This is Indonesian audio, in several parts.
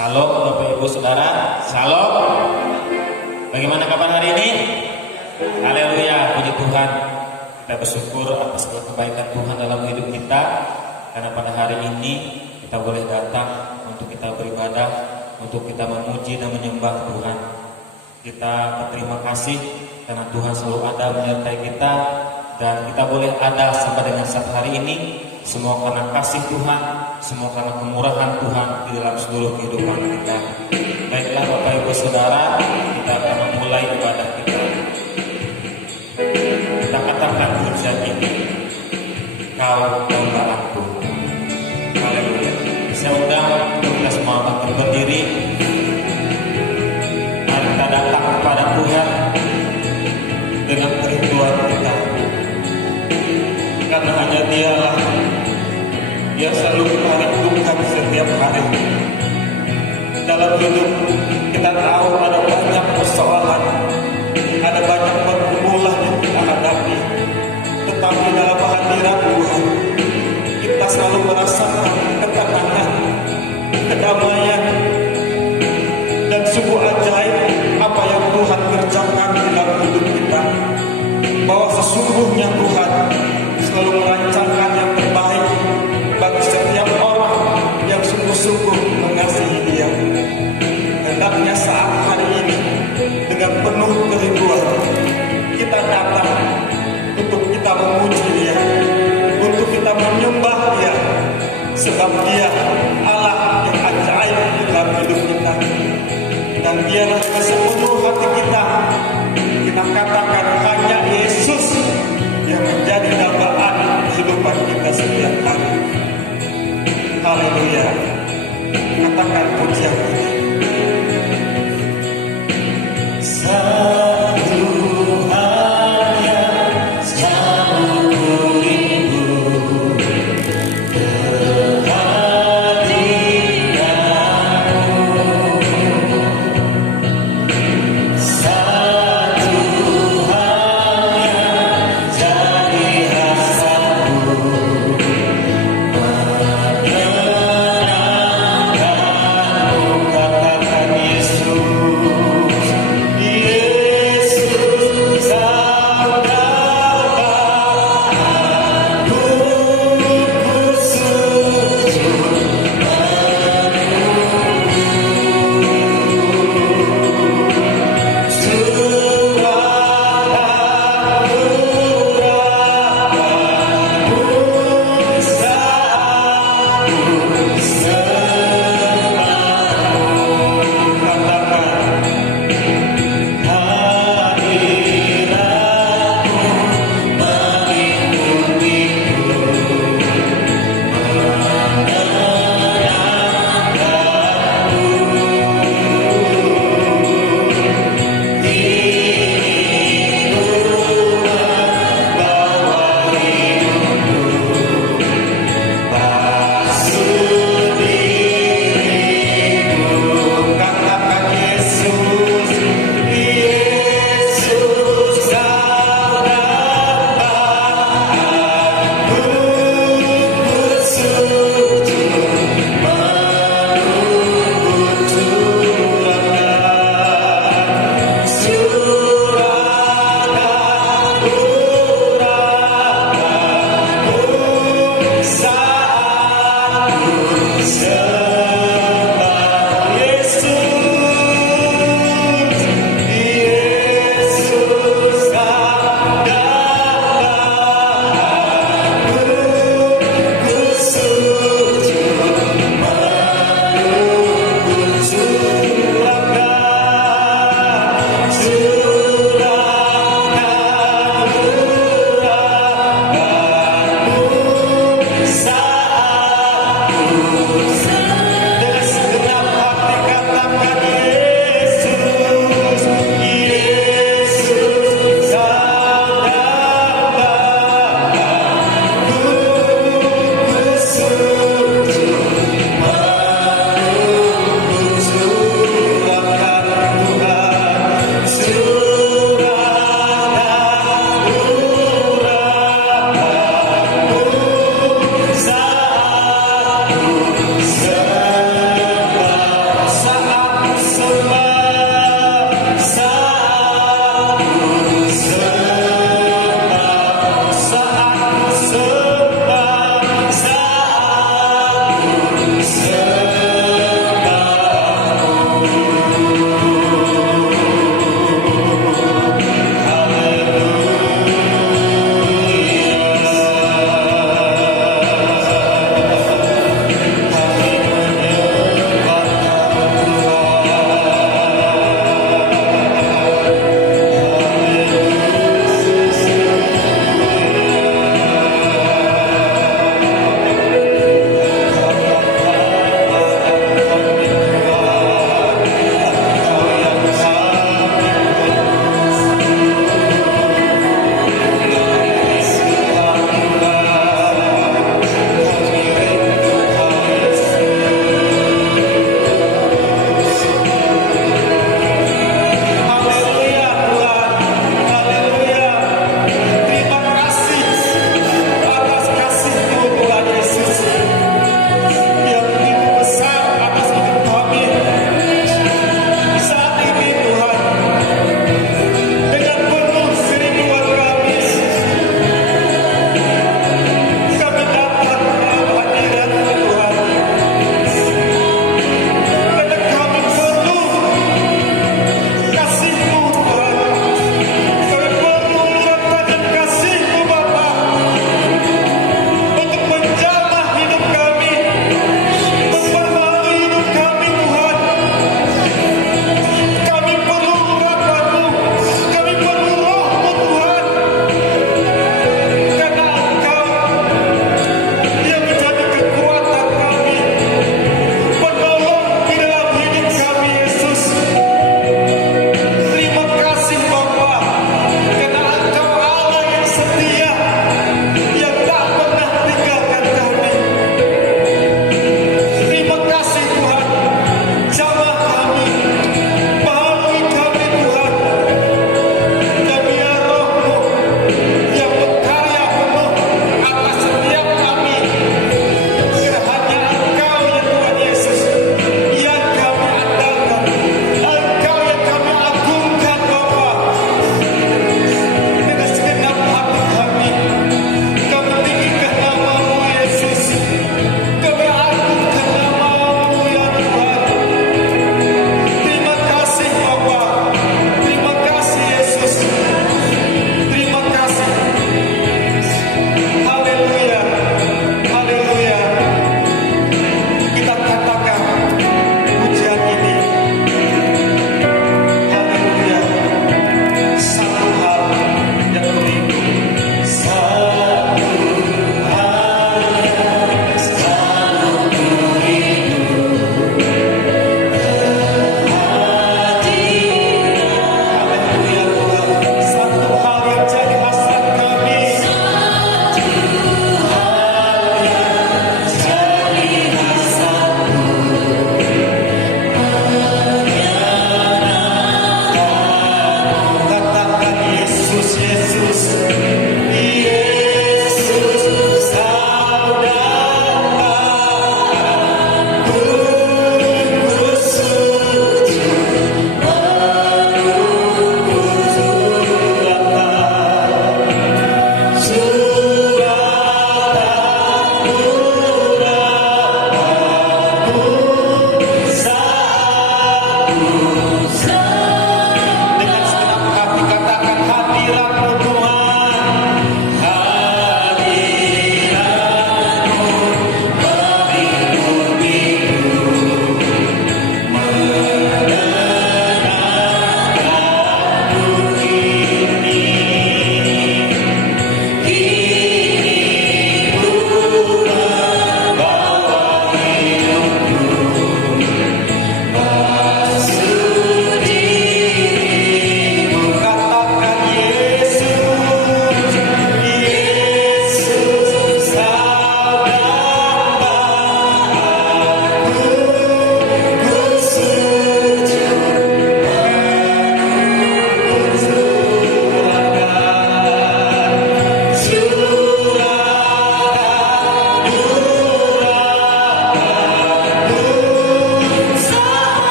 Shalom Bapak Ibu Saudara. Shalom. Bagaimana kabar hari ini? Haleluya, puji Tuhan. Kita bersyukur atas segala kebaikan Tuhan dalam hidup kita. Karena pada hari ini kita boleh datang untuk kita beribadah, untuk kita memuji dan menyembah Tuhan. Kita berterima kasih karena Tuhan selalu ada menyertai kita. Dan kita boleh ada sampai dengan saat hari ini. Semua karena kasih Tuhan, semua karena kemurahan Tuhan di dalam seluruh kehidupan kita. Baiklah Bapak Ibu Saudara, kita akan memulai ibadah kita. Kita katakan pujian ini, Kau Tuhanku. Haleluya. Saya undang untuk kita semua bangkit berdiri. Mari kita datang kepada Tuhan dengan kerinduan kita. Karena hanya Dialah yang selalu kita rindukan setiap hari. Dalam hidup kita tahu ada banyak persoalan, ada banyak pergumulan yang kita hadapi. Tetapi dalam hadirat Tuhan kita selalu merasakan ketenangan, kedamaian, dan sungguh ajaib apa yang Tuhan kerjakan di dalam hidup kita. Bahwa sesungguhnya Tuhan selalu merancangkan yang terbaik bagi setiap orang yang sungguh-sungguh mengasihi Dia. Hendaknya saat hari ini dengan penuh kerinduan kita datang untuk kita memuji Dia, untuk kita menyembah Dia, sebab Dia Allah yang ajaib di dalam hidup kita. Dan Dialah sepenuh hati kita. Kita katakan hanya Yesus yang menjadi dambaan kehidupan kita setiap hari. Haleluya. Katakan pujian ini. Satu hanya selalu rindu kehadiranmu. Satu hanya jadi hasratku, menyenangkan muka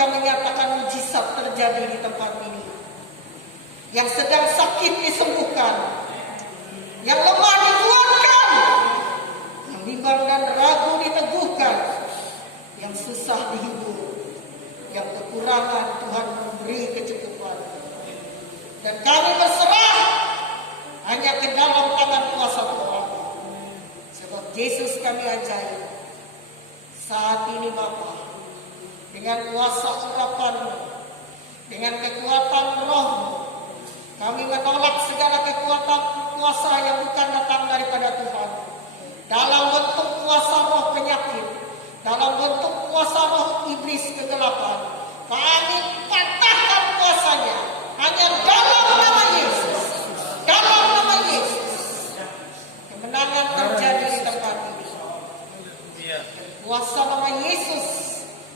Engkau menyatakan mujizat terjadi di tempat ini. Yang sedang sakit disembuhkan, yang lemah dikuatkan, yang bimbang dan ragu diteguhkan, yang susah dihibur, yang kekurangan Tuhan memberi kecukupan. Dan kami berserah hanya ke dalam tangan kuasa Tuhan. Sebab Yesus kami ajaib. Saat ini Bapa, dengan kuasa urapan-Mu, dengan kekuatan Roh-Mu, kami menolak segala kekuatan kuasa yang bukan datang daripada Tuhan. Dalam bentuk kuasa roh penyakit, dalam bentuk kuasa roh iblis kegelapan, kami patahkan kuasanya. Hanya dalam nama Yesus. Dalam nama Yesus. Kemenangan terjadi di tempat ini. Kuasa nama Yesus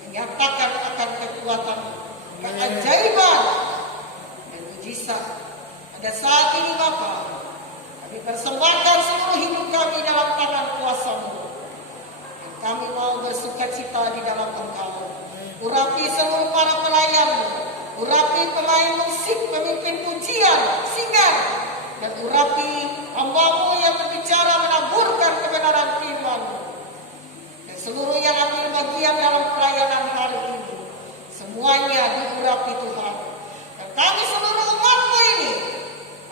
menyatakan akan kekuatan, keajaiban, dan mujizat. Pada saat ini Bapa, kami persembahkan seluruh hidup kami dalam tangan kuasa-Mu. Dan kami mau bersukacita di dalam Engkau. Urapi seluruh para pelayan-Mu, urapi pemain musik, pemimpin pujian, singan, dan urapi hamba-Mu yang berbicara menaburkan kebenaran firman-Mu. Dan seluruh yang ambil bagian dalam pelayanan hari ini, semuanya diurapi Tuhan. Dan kami seluruh umat-Mu ini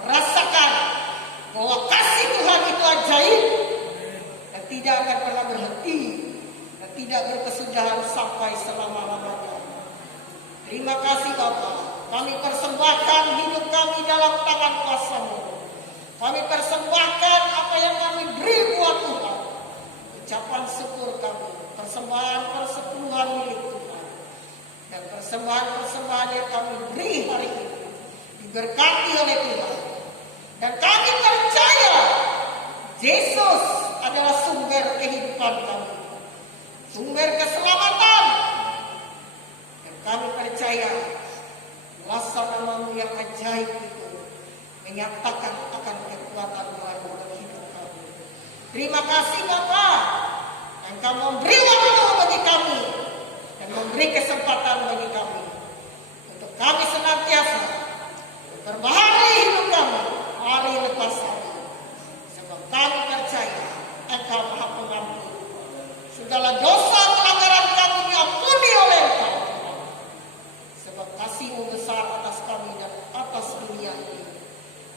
merasakan bahwa kasih Tuhan itu ajaib dan tidak akan pernah berhenti dan tidak berkesudahan sampai selama-lamanya. Terima kasih Bapa. Kami persembahkan hidup kami dalam tangan kuasa-Mu. Kami persembahkan apa yang kami beri buat Tuhan. Ucapan syukur kami, persembahan persepuluhan milik Tuhan, dan persembahan-persembahan yang kami beri hari ini diberkati oleh Tuhan. Dan kami percaya Yesus adalah sumber kehidupan kami, sumber keselamatan. Dan kami percaya kuasa nama-Mu yang ajaib itu menyatakan akan kekuatan baru dalam hidup kami. Terima kasih Bapa, Engkau memberi waktu bagi kami dan memberi kesempatan bagi kami untuk kami senantiasa memperbaharui hidup kami hari lepas hari. Sebab kami percaya Engkau Maha Pengampun. Segala dosa pelanggaran kami diampuni oleh Engkau. Sebab kasih-Mu besar atas kami dan atas dunia ini.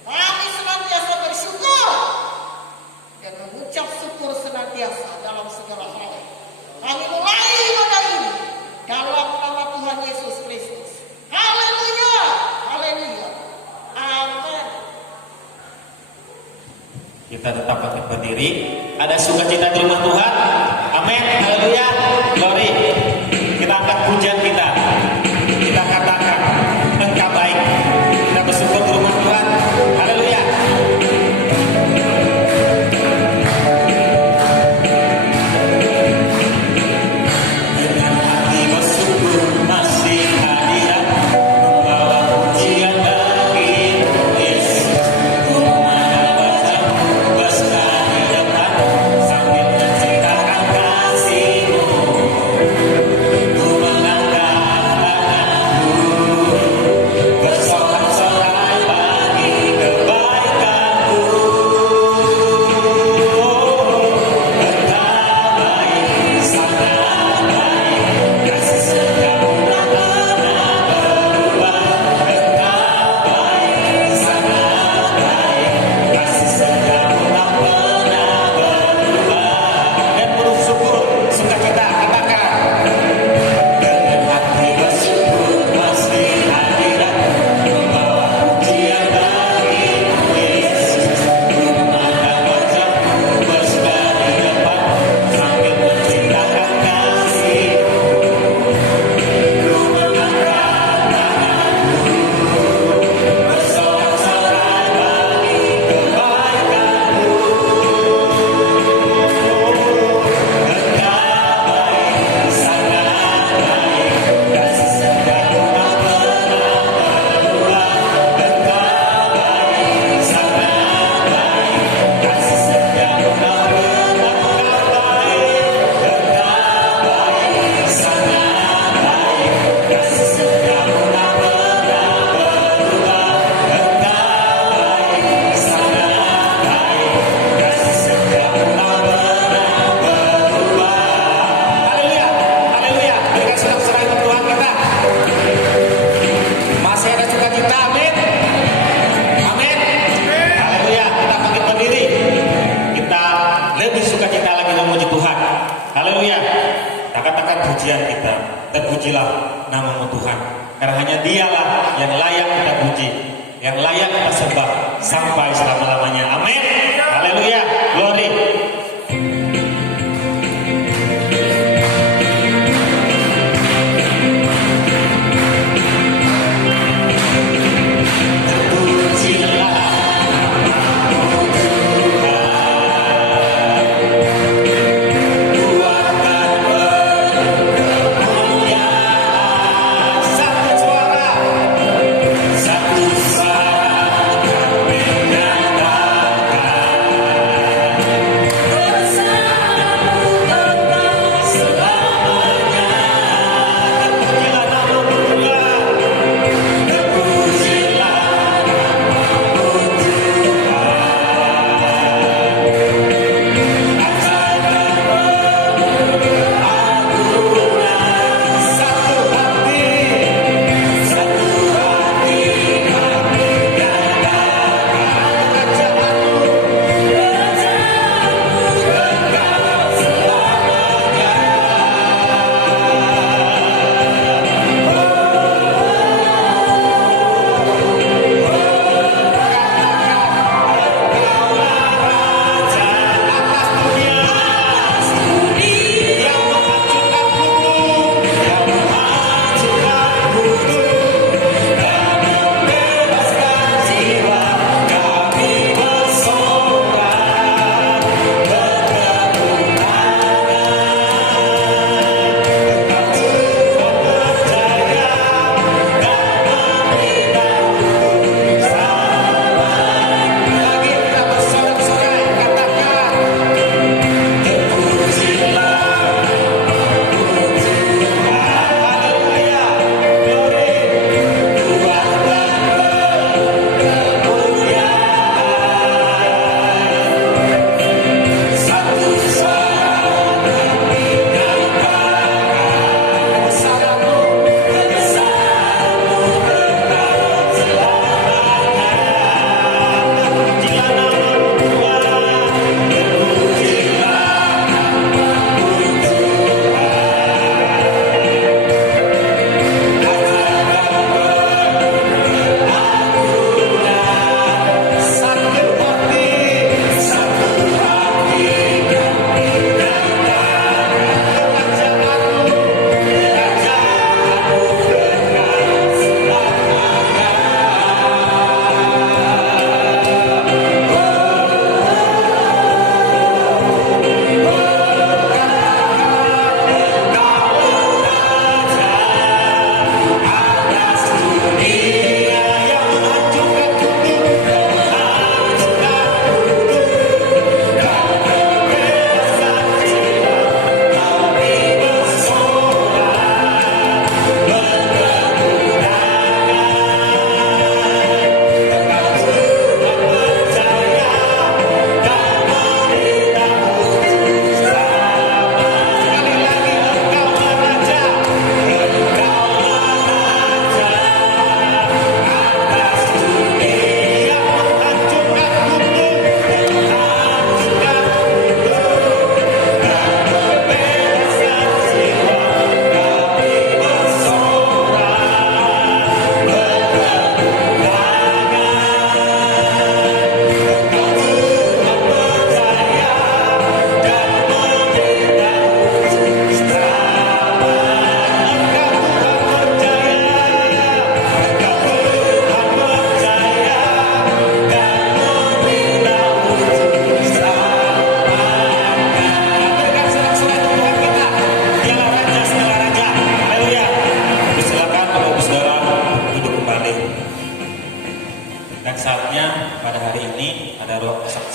Kami senantiasa bersyukur dan mengucap syukur senantiasa dalam segala hal. Kami mulai ibadah ini dalam nama Tuhan Yesus Kristus. Haleluya, haleluya, amin. Kita tetap berdiri. Ada sukacita di rumah Tuhan. Amin. Haleluya. Glory. Kita angkat pujian kita. Kita katakan Engkau baik. Kita bersyukur di rumah Tuhan. Haleluya. Dengan hati bersyukur masih hadirat, membawa pujian bagi Yesus. Sambil menceritakan kasih-Mu. Terpujilah namamu Tuhan, karena hanya Dialah yang layak kita puji, yang layak kita sembah sampai selama-lamanya. Amin. Haleluya. Glory.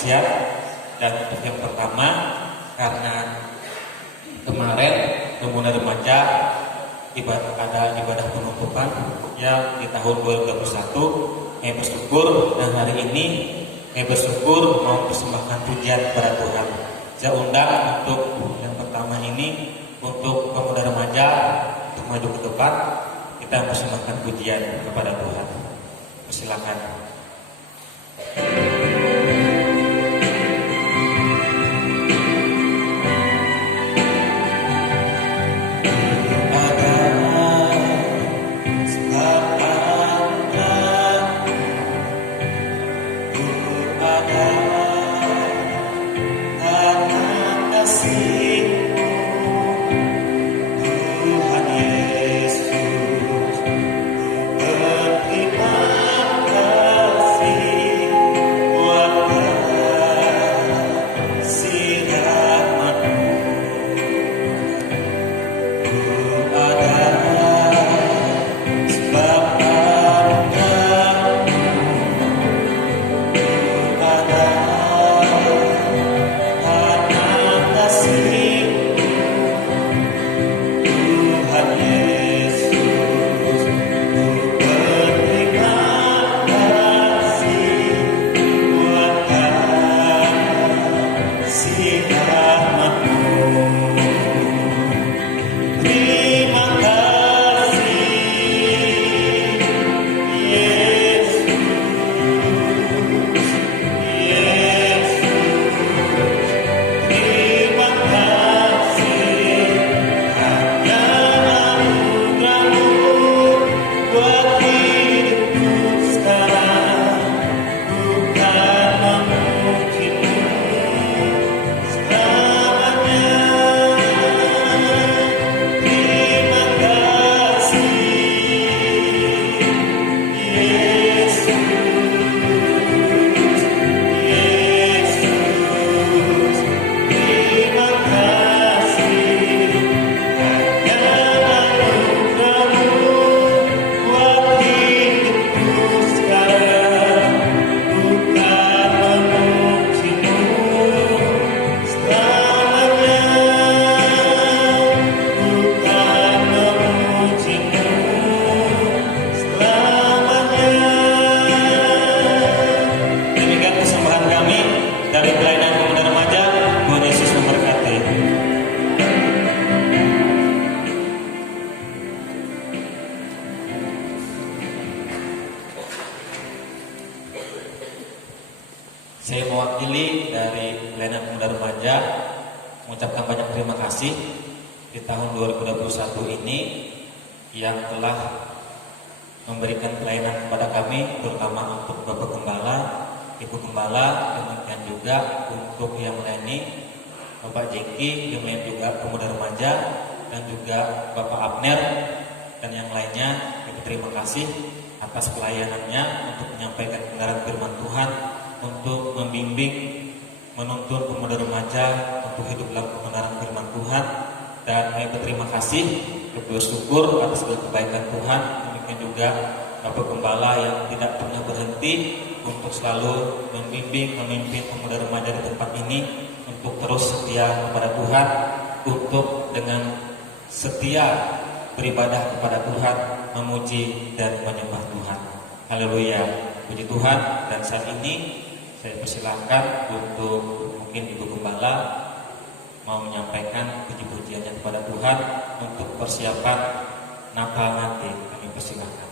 kesaksian. Dan untuk yang pertama, karena kemarin Pemuda Remaja ada ibadah penutupan yang di tahun 2021, kami bersyukur, dan hari ini kami bersyukur mau persembahkan pujian kepada Tuhan. Saya undang untuk yang pertama ini, untuk Pemuda Remaja untuk maju ke depan, kita persembahkan pujian kepada Tuhan. Silakan. Ada dari pelayanan pemuda remaja mengucapkan banyak terima kasih di tahun 2021 ini yang telah memberikan pelayanan kepada kami, terutama untuk Bapak Gembala, Ibu Gembala, demikian juga untuk yang melayani Bapak Jeki, yang lain juga pemuda remaja, dan juga Bapak Abner dan yang lainnya. Kami terima kasih atas pelayanannya untuk menyampaikan kebenaran firman Tuhan, untuk membimbing, menuntun pemuda remaja untuk hidup dalam kebenaran firman Tuhan. Dan kami berterima kasih, bersyukur atas segala kebaikan Tuhan. Demikian juga Bapak Gembala yang tidak pernah berhenti untuk selalu membimbing, memimpin pemuda remaja di tempat ini untuk terus setia kepada Tuhan, untuk dengan setia beribadah kepada Tuhan, memuji dan menyembah Tuhan. Haleluya, puji Tuhan. Dan saat ini saya persilahkan untuk mungkin Ibu Gembala mau menyampaikan puji-pujiannya kepada Tuhan untuk persiapan Natal nanti. Kami persilahkan.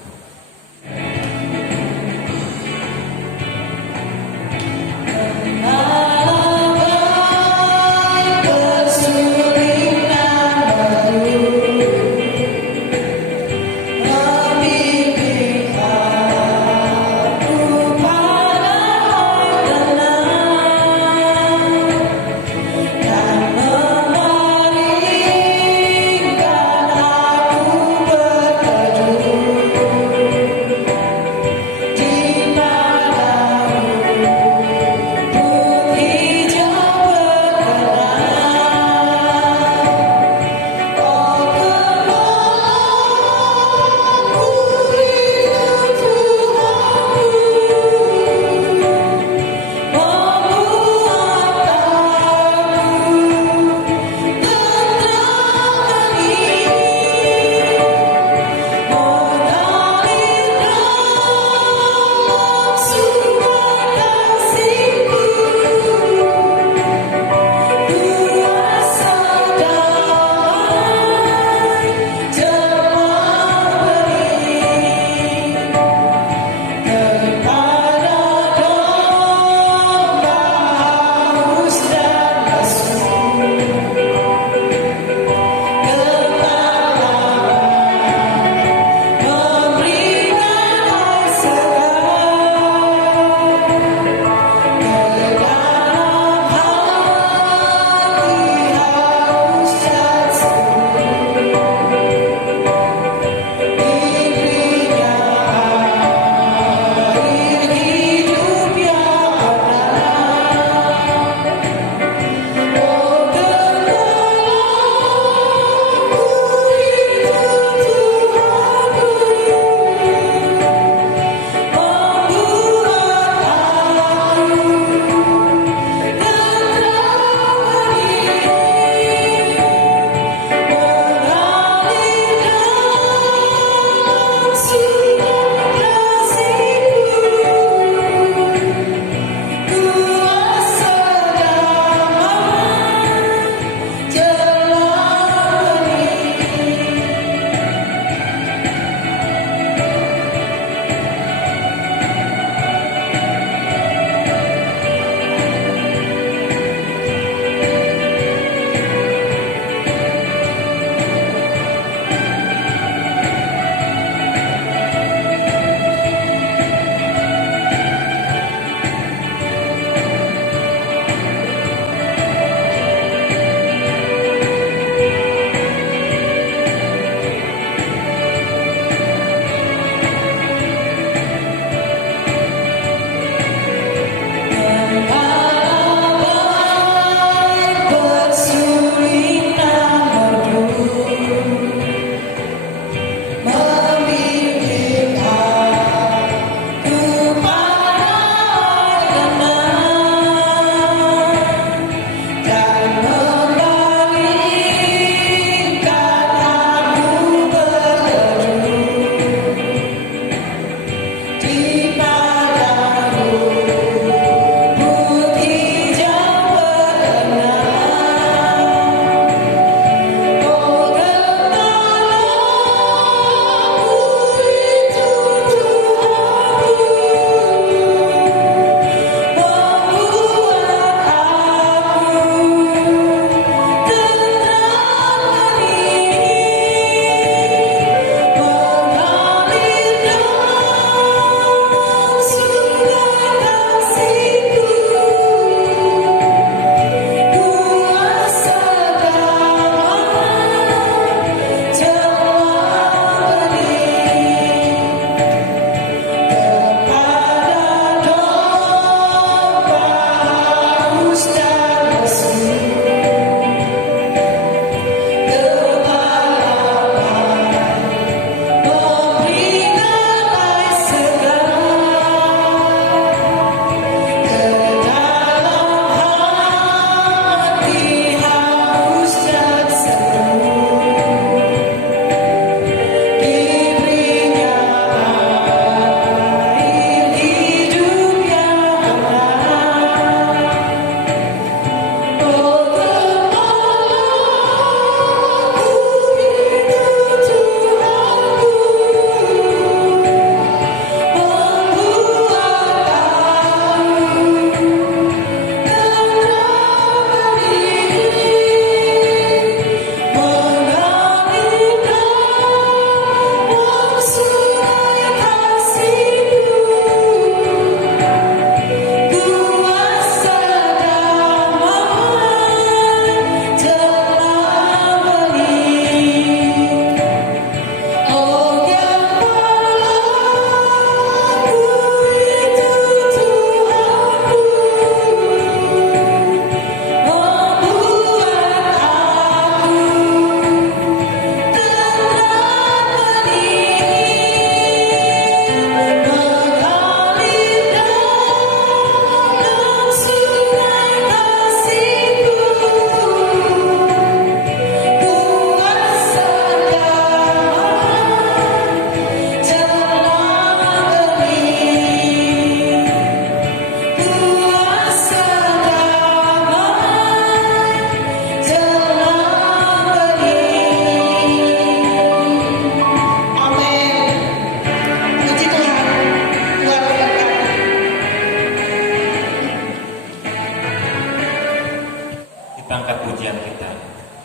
angkat pujian kita.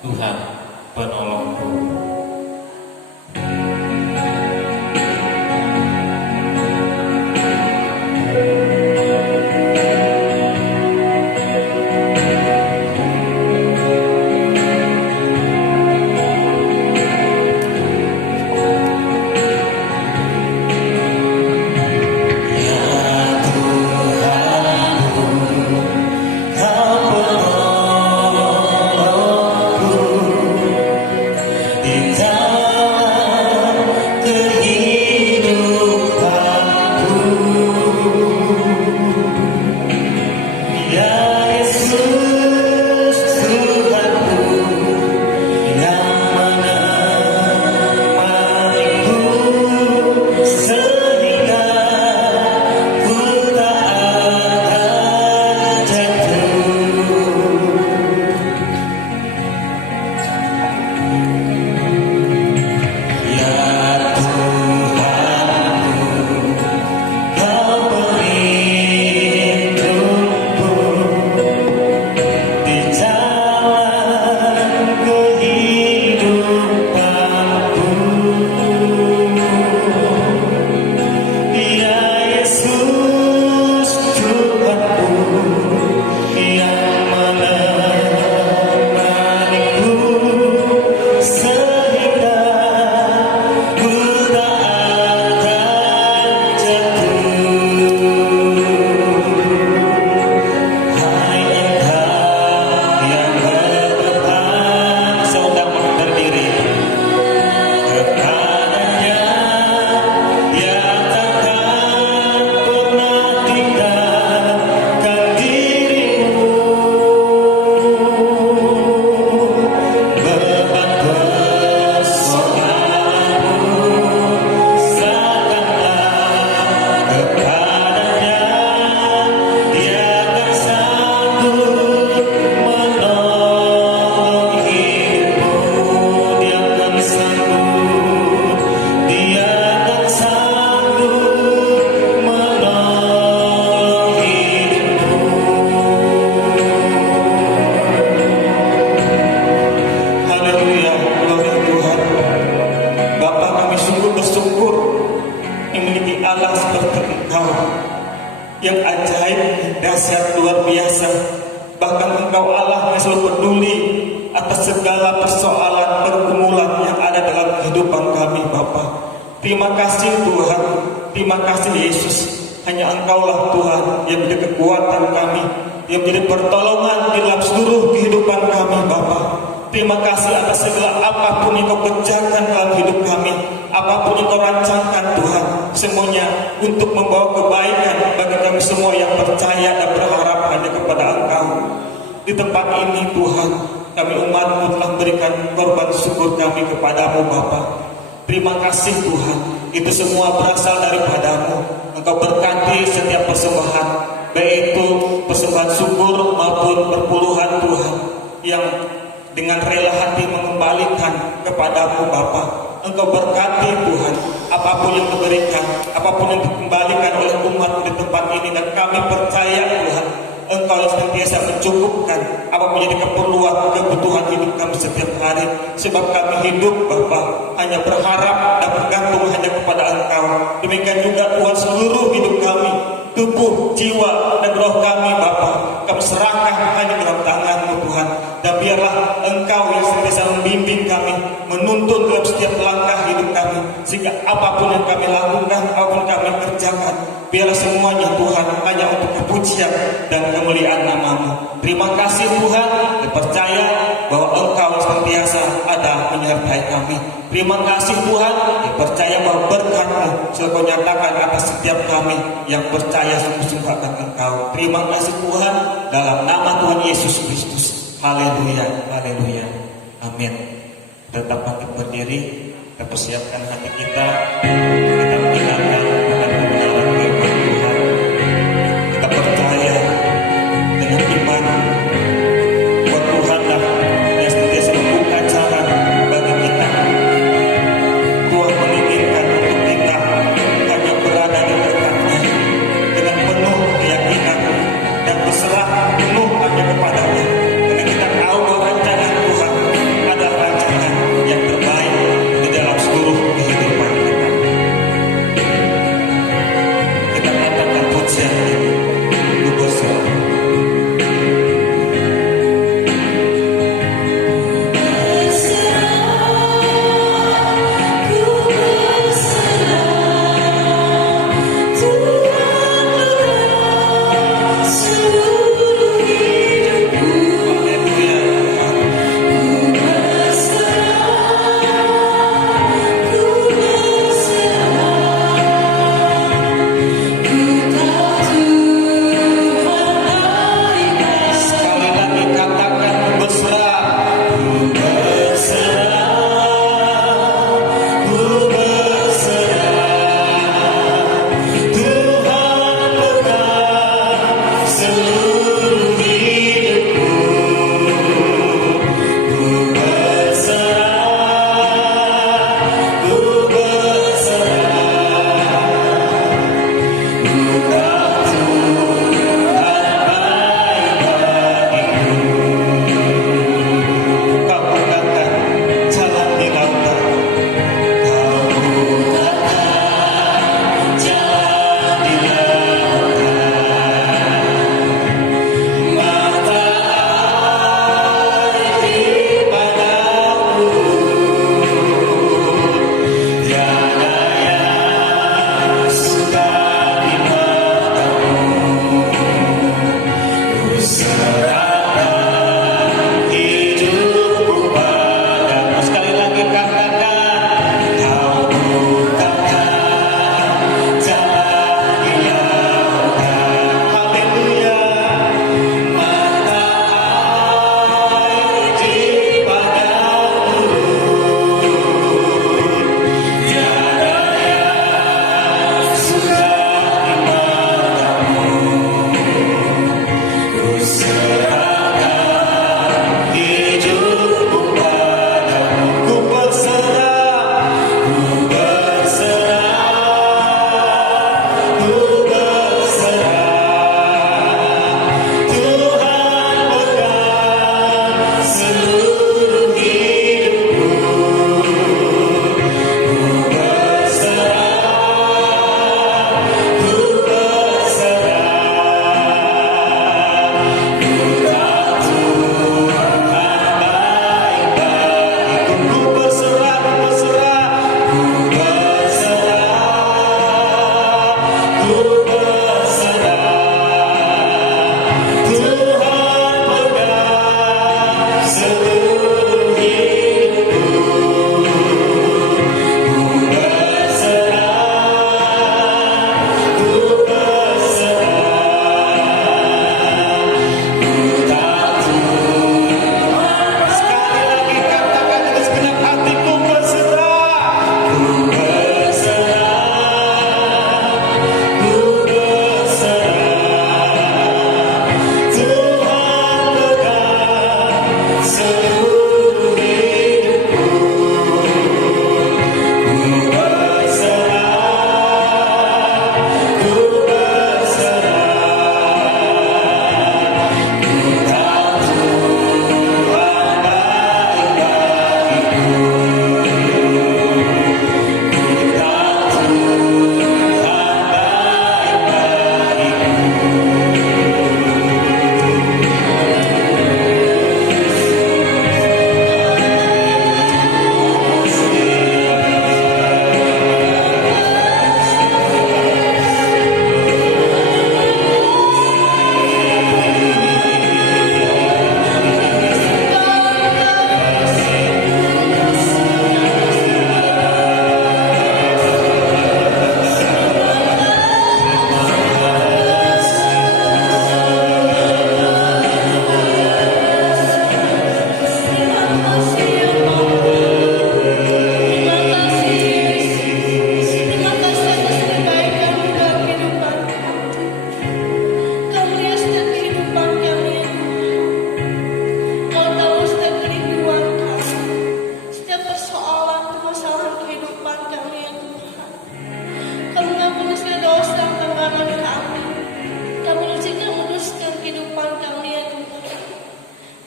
Tuhan penolongku. Yang ajaib, dahsyat, luar biasa. Bahkan Engkau Allah yang selalu peduli atas segala persoalan pergumulan yang ada dalam kehidupan kami, Bapa. Terima kasih Tuhan, terima kasih Yesus. Hanya Engkaulah Tuhan yang menjadi kekuatan kami, yang menjadi pertolongan di dalam seluruh kehidupan kami, Bapa. Terima kasih atas segala apapun yang Kau kerjakan dalam hidup kami, apapun yang Kau rancangkan Tuhan, semuanya untuk membawa kebaikan bagi kami semua yang percaya dan berharap hanya kepada Engkau. Di tempat ini Tuhan, kami umat-Mu telah berikan korban syukur kami kepadamu Bapa. Terima kasih Tuhan, itu semua berasal daripada-Mu. Engkau berkati setiap persembahan, baik itu persembahan syukur maupun perpuluhan Tuhan, yang dengan rela hati mengembalikan kepadamu Bapa. Engkau berkati Tuhan, apapun yang diberikan, apapun yang dikembalikan oleh umat di tempat ini, dan kami percaya Tuhan, Engkau yang senantiasa mencukupkan apa menjadi kebutuhan hidup kami setiap hari. Sebab kami hidup Bapa hanya berharap dan bergantung hanya kepada Engkau. Demikian juga Tuhan, seluruh hidup kami, tubuh, jiwa, dan roh kami Bapa, kami serahkan hanya dalam tangan-Mu Tuhan. Dan biarlah Engkau yang senantiasa membimbing kami, menuntun dalam setiap langkah hidup kami, sehingga apapun yang kami lakukan, apapun kami kerjakan, biarlah semuanya Tuhan hanya untuk kepujian dan kemuliaan nama-Mu. Terima kasih Tuhan, dipercaya bahwa Engkau senantiasa ada menyertai kami. Terima kasih Tuhan, dipercaya bahwa berkat-Mu selalu Kau nyatakan atas setiap kami yang percaya sungguh-sungguh akan Engkau. Terima kasih Tuhan, dalam nama Tuhan Yesus Kristus. Haleluya, haleluya, amin. Tetap bangkit berdiri, kita persiapkan hati kita mendengarkan dan kebenaran firman Tuhan. Kita percaya dengan iman bahwa Tuhanlah yang senantiasa membuka jalan bagi kita. Tuhan menginginkan untuk kita hanya berada di dekat-Nya dengan penuh keyakinan dan berserah penuh hanya kepada-Nya. Karena kita tahu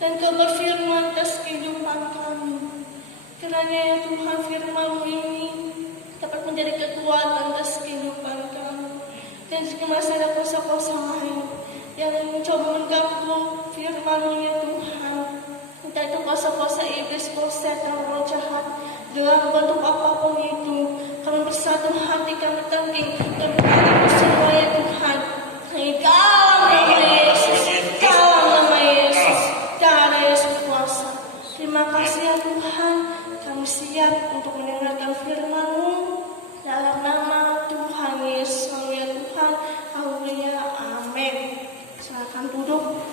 dan Kau berfirman atas kehidupan kami. Kiranya ya Tuhan, firman-Mu ini dapat menjadi kekuatan atas kehidupan kami. Dan jika masih ada kuasa-kuasa lain yang mencoba mengganggu firman-Mu ya Tuhan, entah itu kuasa-kuasa iblis, kuasa setan, roh jahat, dalam bentuk apapun itu, kami bersatu hati, kami tanding dan kami semua ya Tuhan. Dalam nama Yesus, dalam nama Yesus, darah Yesus kuasa. Terima kasih ya Tuhan, kami siap untuk mendengarkan firman-Mu dalam nama Tuhan Yesus. Ya Tuhan, haleluya, amin. Silakan duduk.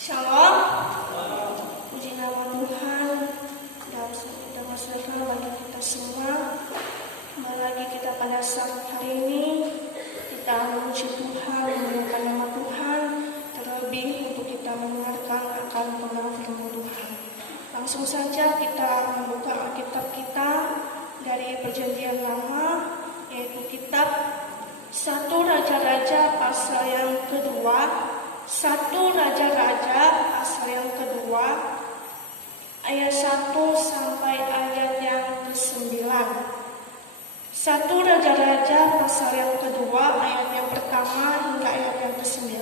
Shalom. Puji nama Tuhan. Dan masalah bagi kita semua. Kembali lagi kita pada saat hari ini, kita memuji Tuhan, memuliakan nama Tuhan, terlebih untuk kita mendengarkan akan pembenaran firman Tuhan. Langsung saja kita membuka Alkitab kita dari Perjanjian Lama, yaitu kitab 1 Raja-Raja pasal yang kedua, 1 Raja-Raja pasal yang kedua, ayat 1 sampai ayat yang ke-9. 1 Raja-Raja pasal yang kedua, ayat yang pertama hingga ayat yang ke-9.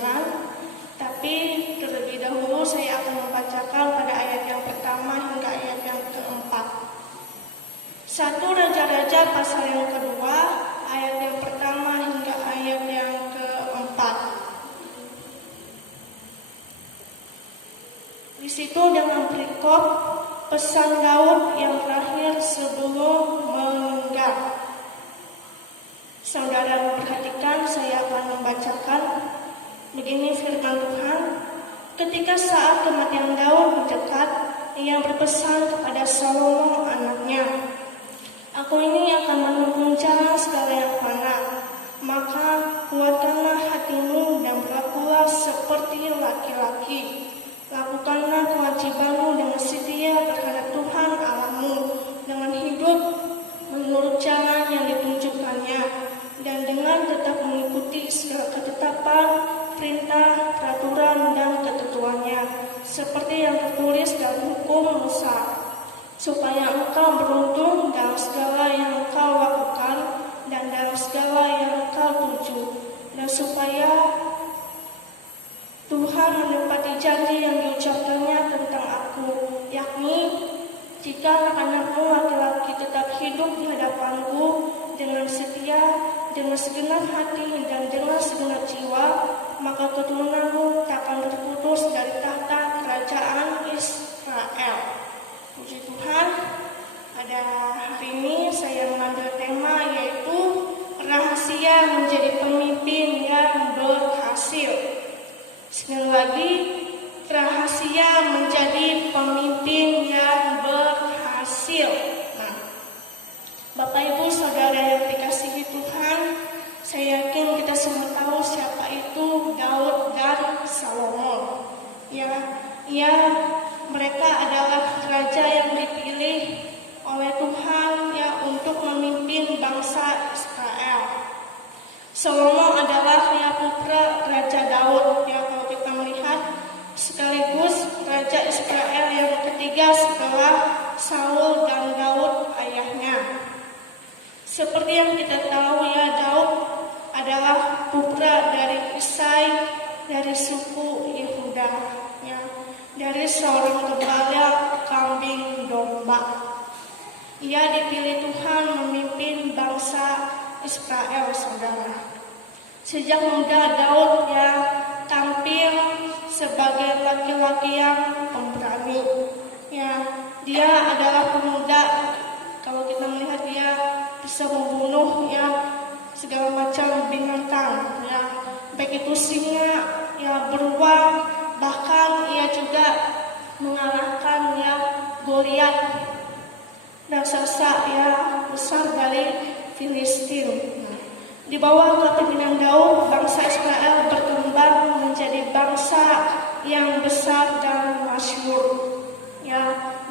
Tapi terlebih dahulu saya akan membacakan pada ayat yang pertama hingga ayat yang ke-4. 1 Raja-Raja pasal yang kedua, ayat yang pertama hingga ayat yang ke-4. Di situ dengan perikop pesan Daud yang terakhir sebelum meninggal. Saudara perhatikan, saya akan membacakan begini firman Tuhan. Ketika saat kematian Daud mendekat, ia berpesan kepada Salomo anaknya, "Aku ini akan menempuh jalan segala yang fana, maka kuatkanlah hatimu dan berlakulah seperti laki-laki. Lakukanlah kewajibanmu dengan setia terhadap Tuhan Allahmu, dengan hidup menurut jalan yang ditunjukkannya, dan dengan tetap mengikuti segala ketetapan, perintah, peraturan, dan ketentuannya, seperti yang tertulis dalam hukum Musa, supaya engkau beruntung dalam segala yang engkau lakukan dan dalam segala yang engkau tuju, dan supaya Tuhan menepati janji yang diucapkannya tentang aku, yakni jika anak-anakmu laki-laki tetap hidup di hadapanku dengan setia, dengan segenap hati dan dengan segenap jiwa, maka keturunanmu takkan terputus dari tahta kerajaan Israel." Puji Tuhan, pada hari ini saya mengambil tema yaitu rahasia menjadi pemimpin yang berhasil. Sekali lagi, rahasia menjadi pemimpin yang berhasil. Nah, Bapak Ibu Saudara yang dikasihi Tuhan, saya yakin kita semua tahu siapa itu Daud dan Salomo. Mereka adalah raja yang dipilih oleh Tuhan untuk memimpin bangsa Israel. Salomo adalah putra Raja Daud kalau kita melihat, sekaligus Raja Israel yang ketiga setelah Saul dan Daud ayahnya. Seperti yang kita tahu Daud adalah putra dari Isai dari suku Yehuda, dari seorang gembala kambing domba. Ia dipilih Tuhan memimpin bangsa Israel, saudara. Sejak muda Daud tampil sebagai laki-laki yang pemberani. Dia adalah pemuda. Kalau kita melihat dia bisa membunuh segala macam binatang, baik itu singa, beruang, bahkan ia juga mengalahkan Goliat, raksasa besar dari Filistin. Di bawah kepemimpinan Daud, bangsa Israel berkembang menjadi bangsa yang besar dan masyhur. Ya,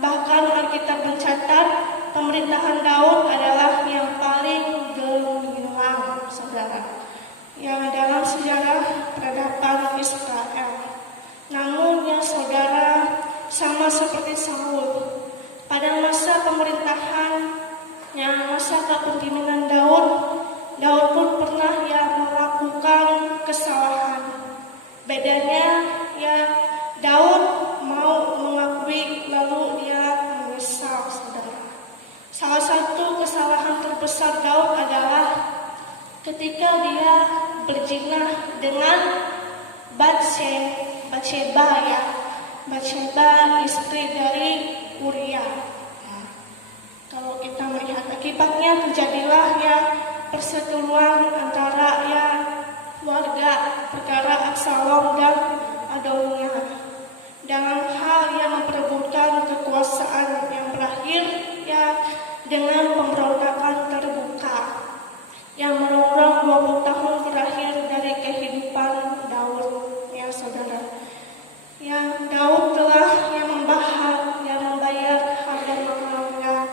bahkan Alkitab mencatat pemerintahan Daud adalah yang paling gemilang, saudara, yang dalam sejarah peradaban Israel. Namun ya saudara, sama seperti Saul, pada masa pemerintahan, masa kepemimpinan Daud pun pernah melakukan kesalahan. Bedanya Daud mau mengakui lalu dia menyesal, saudara. Salah satu kesalahan terbesar Daud adalah ketika dia berzinah dengan Batsheba, istri dari Uria. Kalau kita melihat akibatnya terjadilah perseteruan antara warga perkara Absalom dan Adonia dalam hal yang memperebutkan kekuasaan yang berakhir dengan pemberontakan terbuka yang merongrong 20 tahun berakhir dari kehidupan Daud, ya saudara. Daud telah membayar harga mahalnya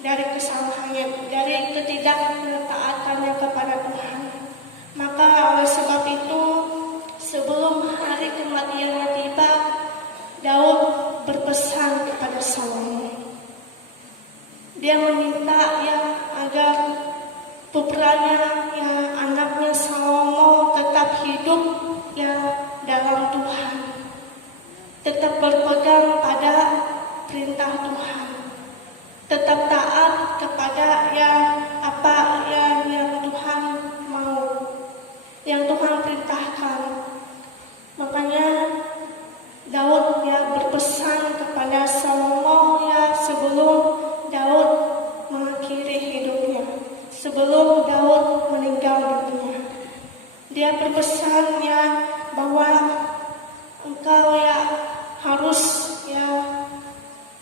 dari kesalahannya, dari ketidaktaatannya kepada Tuhan. Maka oleh sebab itu, sebelum hari kematiannya tiba, Daud berpesan kepada Salomo. Dia meminta agar putranya, anaknya Salomo tetap hidup dalam Tuhan, tetap berpegang pada perintah Tuhan, tetap taat kepada apa yang Tuhan mau, yang Tuhan perintahkan. Makanya Daud berpesan kepada Salomo sebelum Daud mengakhiri hidupnya, sebelum Daud meninggal dunia. Dia berpesan bahwa engkau harus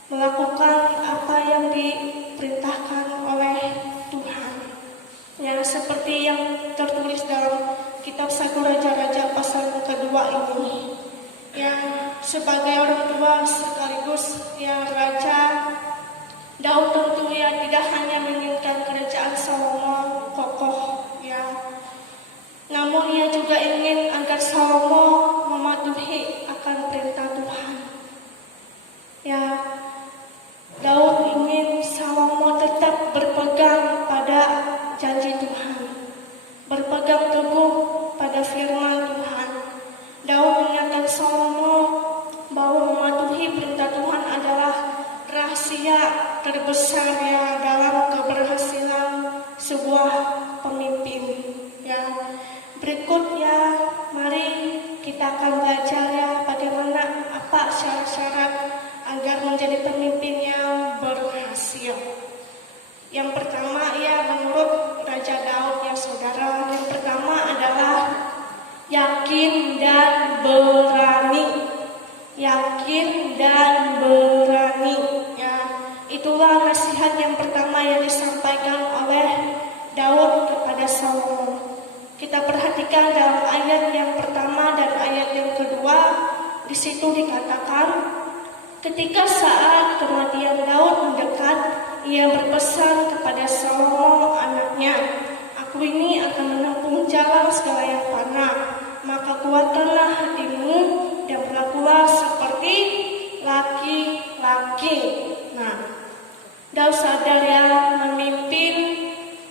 melakukan apa yang diperintahkan oleh Tuhan. Seperti yang tertulis dalam kitab 1 Raja-Raja pasal kedua ini. Sebagai orang tua sekaligus raja, Daud tentu tidak hanya menginginkan kerajaan Salomo kokoh, namun ia juga ingin agar Salomo mematuhi akan perintah Tuhan. Daud ingin Salomo tetap berpegang pada janji Tuhan, berpegang teguh pada firman Tuhan. Daud mengingatkan Salomo bahwa mematuhi perintah Tuhan adalah rahasia terbesar dalam keberhasilan sebuah pemimpin. Berikut mari kita akan belajar bagaimana apa syarat-syarat agar menjadi pemimpin yang berhasil. Yang pertama menurut Raja Daud saudara, yang pertama adalah yakin dan berani. Yakin dan berani. Itulah nasihat yang pertama yang disampaikan oleh Daud kepada Salomo. Kita perhatikan dalam ayat yang pertama dan ayat yang kedua, di situ dikatakan, ketika saat kematian Daud mendekat, ia berpesan kepada Salomo anaknya, aku ini akan menempuh jalan segala yang fana, maka kuatkanlah hatimu dan berlakulah seperti laki-laki. Daud sadar memimpin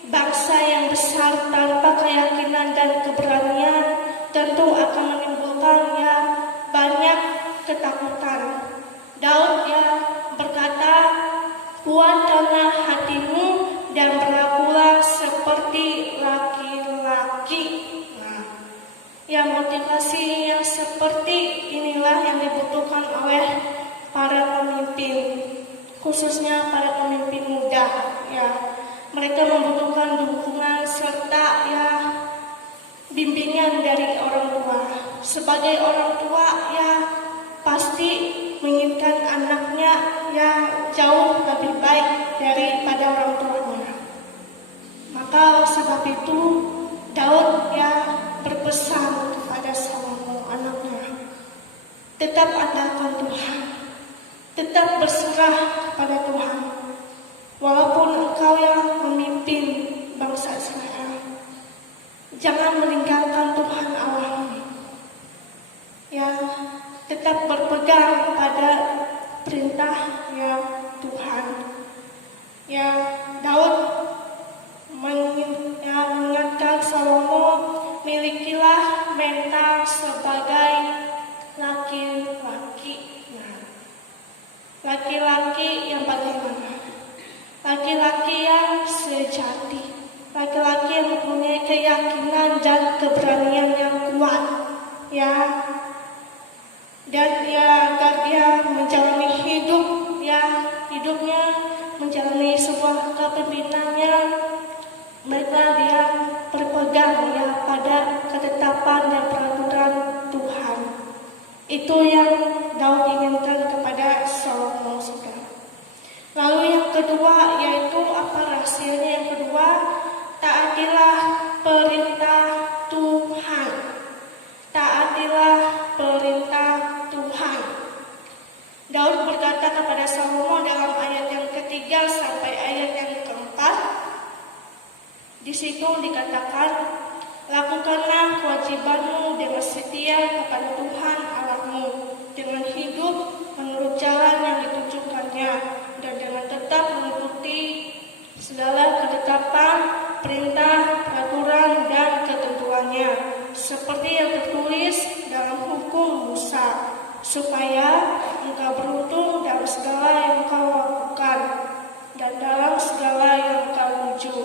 bangsa yang besar tanpa keyakinan dan keberanian tentu akan menimbulkan banyak ketakutan. Daud berkata, kuatkanlah hatimu dan berlakulah seperti laki-laki. Motivasi yang seperti inilah yang dibutuhkan oleh para pemimpin, khususnya para pemimpin muda. Mereka membutuhkan dukungan serta bimbingan dari orang tua. Sebagai orang tua pasti menginginkan anaknya jauh lebih baik daripada orang tuanya. Maka sebab itu Daud berpesan kepada Salomo anaknya, tetap andalkan Tuhan, tetap berserah kepada Tuhan. Walaupun engkau yang memimpin bangsa Israel, jangan meninggalkan Tuhan Allahmu. Ya, tetap berpegang pada perintah ya Tuhan. Ya, Daud mengingatkan Salomo, milikilah mental sebagai laki-laki. Nah, laki-laki yang bagaimana? Laki-laki yang sejati, laki-laki yang mempunyai keyakinan dan keberanian yang kuat, ya. Dan ya, agar dia menjalani hidup, ya, hidupnya menjalani sebuah kepemimpinannya, mereka dia berpegang ya pada ketetapan dan peraturan Tuhan. Itu yang Daud inginkan kepada Salomo, saudara. Lalu yang kedua, yaitu apa rahasianya? Yang kedua, taatilah perintah Tuhan. Taatilah perintah Tuhan. Daud berkata kepada Salomo dalam ayat yang ketiga sampai ayat yang keempat. Di situ dikatakan, lakukanlah kewajibanmu dengan setia kepada Tuhan Allahmu, dengan hidup menurut jalan yang ditunjukkannya, dan dengan tetap mengikuti segala ketetapan, perintah, peraturan, dan ketentuannya, seperti yang tertulis dalam hukum Musa, supaya engkau beruntung dalam segala yang engkau lakukan, dan dalam segala yang engkau tuju,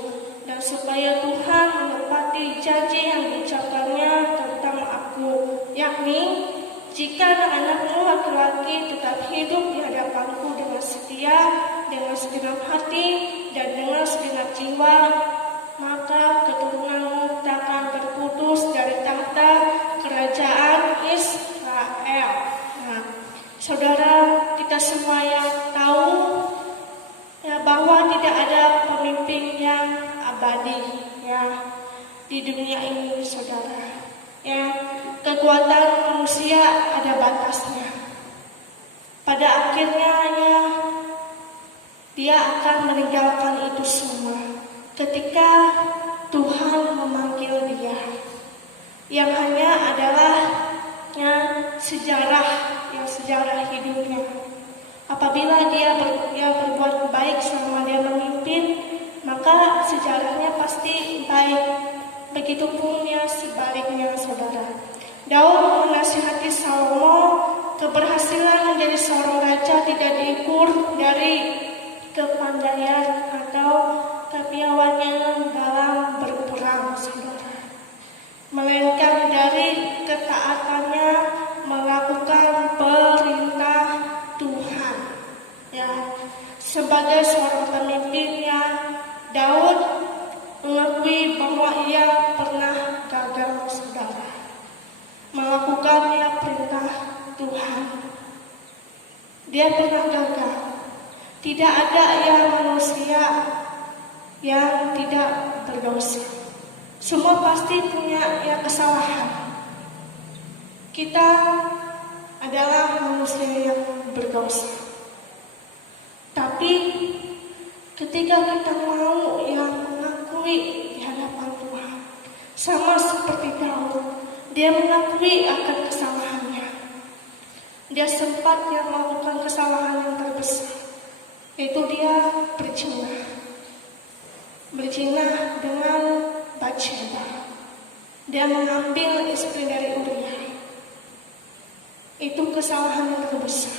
dan supaya Tuhan menepati janji yang diucapkannya tentang aku, yakni, jika anak-anakmu laki-laki tetap hidup di hadapanku dengan setia, dengan segenap hati, dan dengan segenap jiwa, maka keturunanmu takkan terputus dari tahta kerajaan Israel. Nah, saudara, kita semua yang tahu ya, bahwa tidak ada pemimpin yang abadi ya di dunia ini, saudara. Ya, kekuatan manusia ada batasnya. Pada akhirnya ya, dia akan meninggalkan itu semua ketika Tuhan memanggil dia. Yang hanya adalah ya, sejarah hidupnya. Apabila dia berbuat baik selama dia memimpin, maka sejarahnya pasti baik. Begitupun ya sebaliknya, saudara. Daud menasihati Salomo, keberhasilan menjadi seorang raja tidak diukur dari kepandaian atau kepiawaiannya dalam berperang, saudara, melainkan dari ketaatannya melakukan perintah Tuhan. Ya, sebagai seorang pemimpinnya, Daud mengakui bahwa ia pernah gagal, saudara, melakukannya perintah Tuhan. Dia pernah gagal. Tidak ada yang manusia yang tidak berdosa. Semua pasti punya ya kesalahan. Kita adalah manusia yang berdosa. Tapi ketika kita mau yang mengakui di hadapan Tuhan, sama seperti Daud, dia mengakui akan kesalahannya. Dia sempat yang melakukan kesalahan yang terbesar, yaitu dia berzinah dengan Batsheba. Dia mengambil istri dari Uria. Itu kesalahan yang terbesar.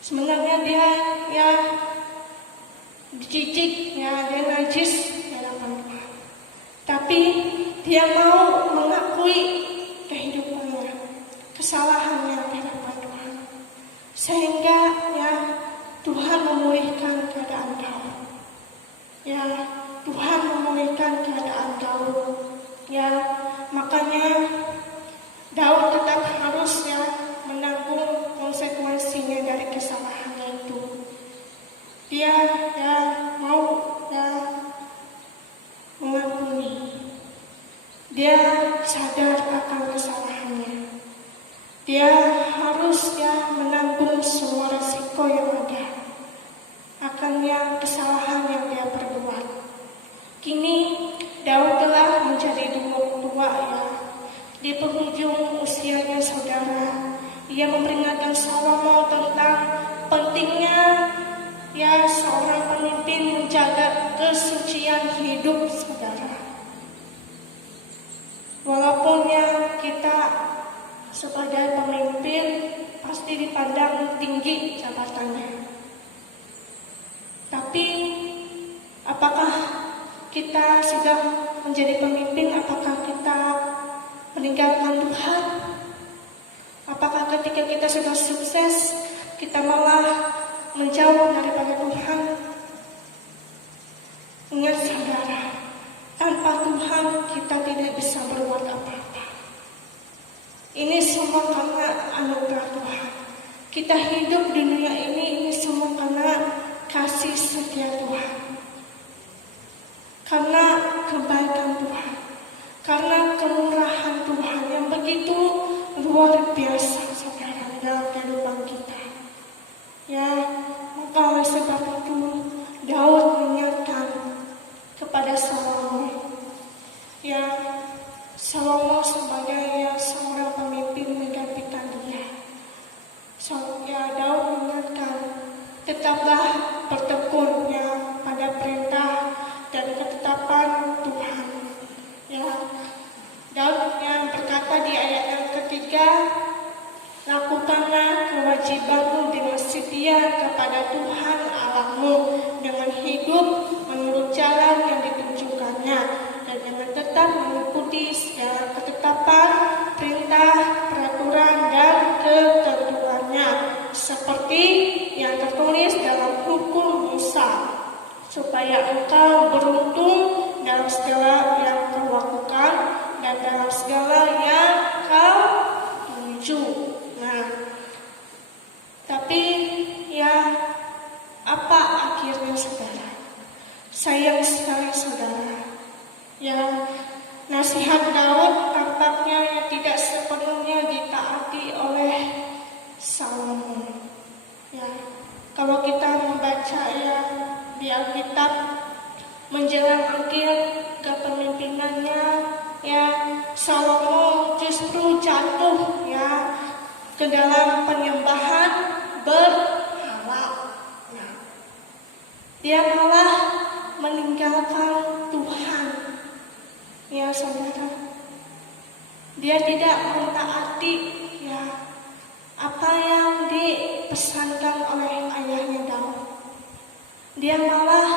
Sebenarnya dia ya dijijik, ya dia najis di hadapan Tuhan. Tapi dia mau mengakui kehidupannya, kesalahannya di hadapan Tuhan, sehingga ya Tuhan memulihkan keadaan Daud. Ya, Tuhan memulihkan keadaan Daud. Ya, makanya Daud tetap harus ya menanggung konsekuensinya dari kesalahannya itu. Dia ya mau ya mengakui. Dia sadar akan kesalahannya. Dia harus menanggung semua resiko yang ada akan kesalahan yang dia perbuat. Kini Daud telah menjadi tua di penghujung usianya saudara. Ia memperingatkan Salomo tentang pentingnya seorang pemimpin menjaga kesucian hidup saudara. Walaupun kita sebagai pemimpin pasti dipandang tinggi jabatannya, tapi apakah kita sudah menjadi pemimpin? Apakah kita meninggalkan Tuhan? Apakah ketika kita sudah sukses, kita malah menjauh daripada Tuhan? Ingat saudara, tanpa Tuhan kita tidak bisa berbuat apa-apa. Ini semua karena anugerah Tuhan. Kita hidup di dunia ini semua karena kasih setia Tuhan, karena kebaikan Tuhan, karena kemurahan Tuhan yang begitu luar biasa saudara dalam kehidupan kita. Maka oleh sebab itu Daud mengingatkan kepada Salomo. Salomo sebagai seorang pemimpin menggantikan dia. Daud mengingatkan, tetaplah bertekun pada perintah dan ketetapan Tuhan. Daud yang berkata di ayat yang ketiga, lakukanlah kewajibanmu dengan setia kepada Tuhan Allahmu dengan hidup menurut jalan yang ditunjukkannya dan dengan tetap mengikuti segala ketetapan, perintah, peraturan dan ketentuannya seperti yang tertulis dalam hukum Musa, supaya engkau beruntung dalam segala yang kau lakukan dan dalam segala yang kau tuju. Tapi apa akhirnya saudara? Sayang sekali saudara, nasihat Daud tampaknya tidak sepenuhnya ditaati oleh Salomo. Kalau kita membaca di Alkitab menjelang akhir kepemimpinannya, Salomo justru jatuh ke dalam penyembahan berhala. Dia malah meninggalkan Tuhan. Saudara, dia tidak mentaati apa yang dipesankan oleh ayahnya Daud. Dia malah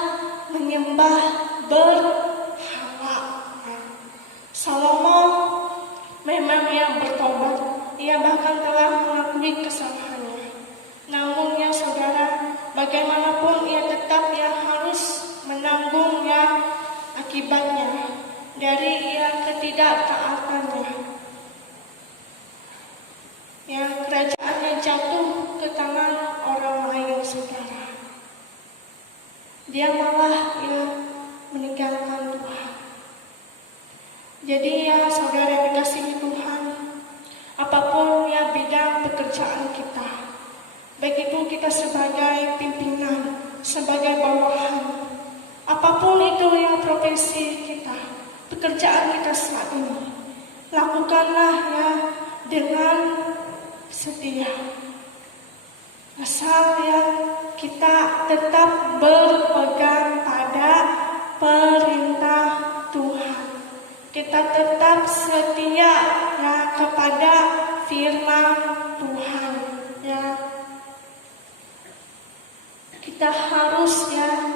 menyembah berhala. Salomo memang bertobat. Ia bahkan telah mengakui kesalahannya. Namun saudara, bagaimanapun ia tetap harus menanggung akibatnya dari ketidaktaatannya. Kerajaannya jatuh ke tangan orang lain saudara. Dia malah meninggalkan Tuhan. Jadi saudara yang dikasihi Tuhan, apapun bidang pekerjaan kita, baik itu kita sebagai pimpinan, sebagai bawahan, apapun itu profesi kita, pekerjaan kita saat ini, lakukanlah dengan setia. Asal kita tetap berpegang pada perintah Tuhan. Kita tetap setia kepada firman Tuhan. Kita harus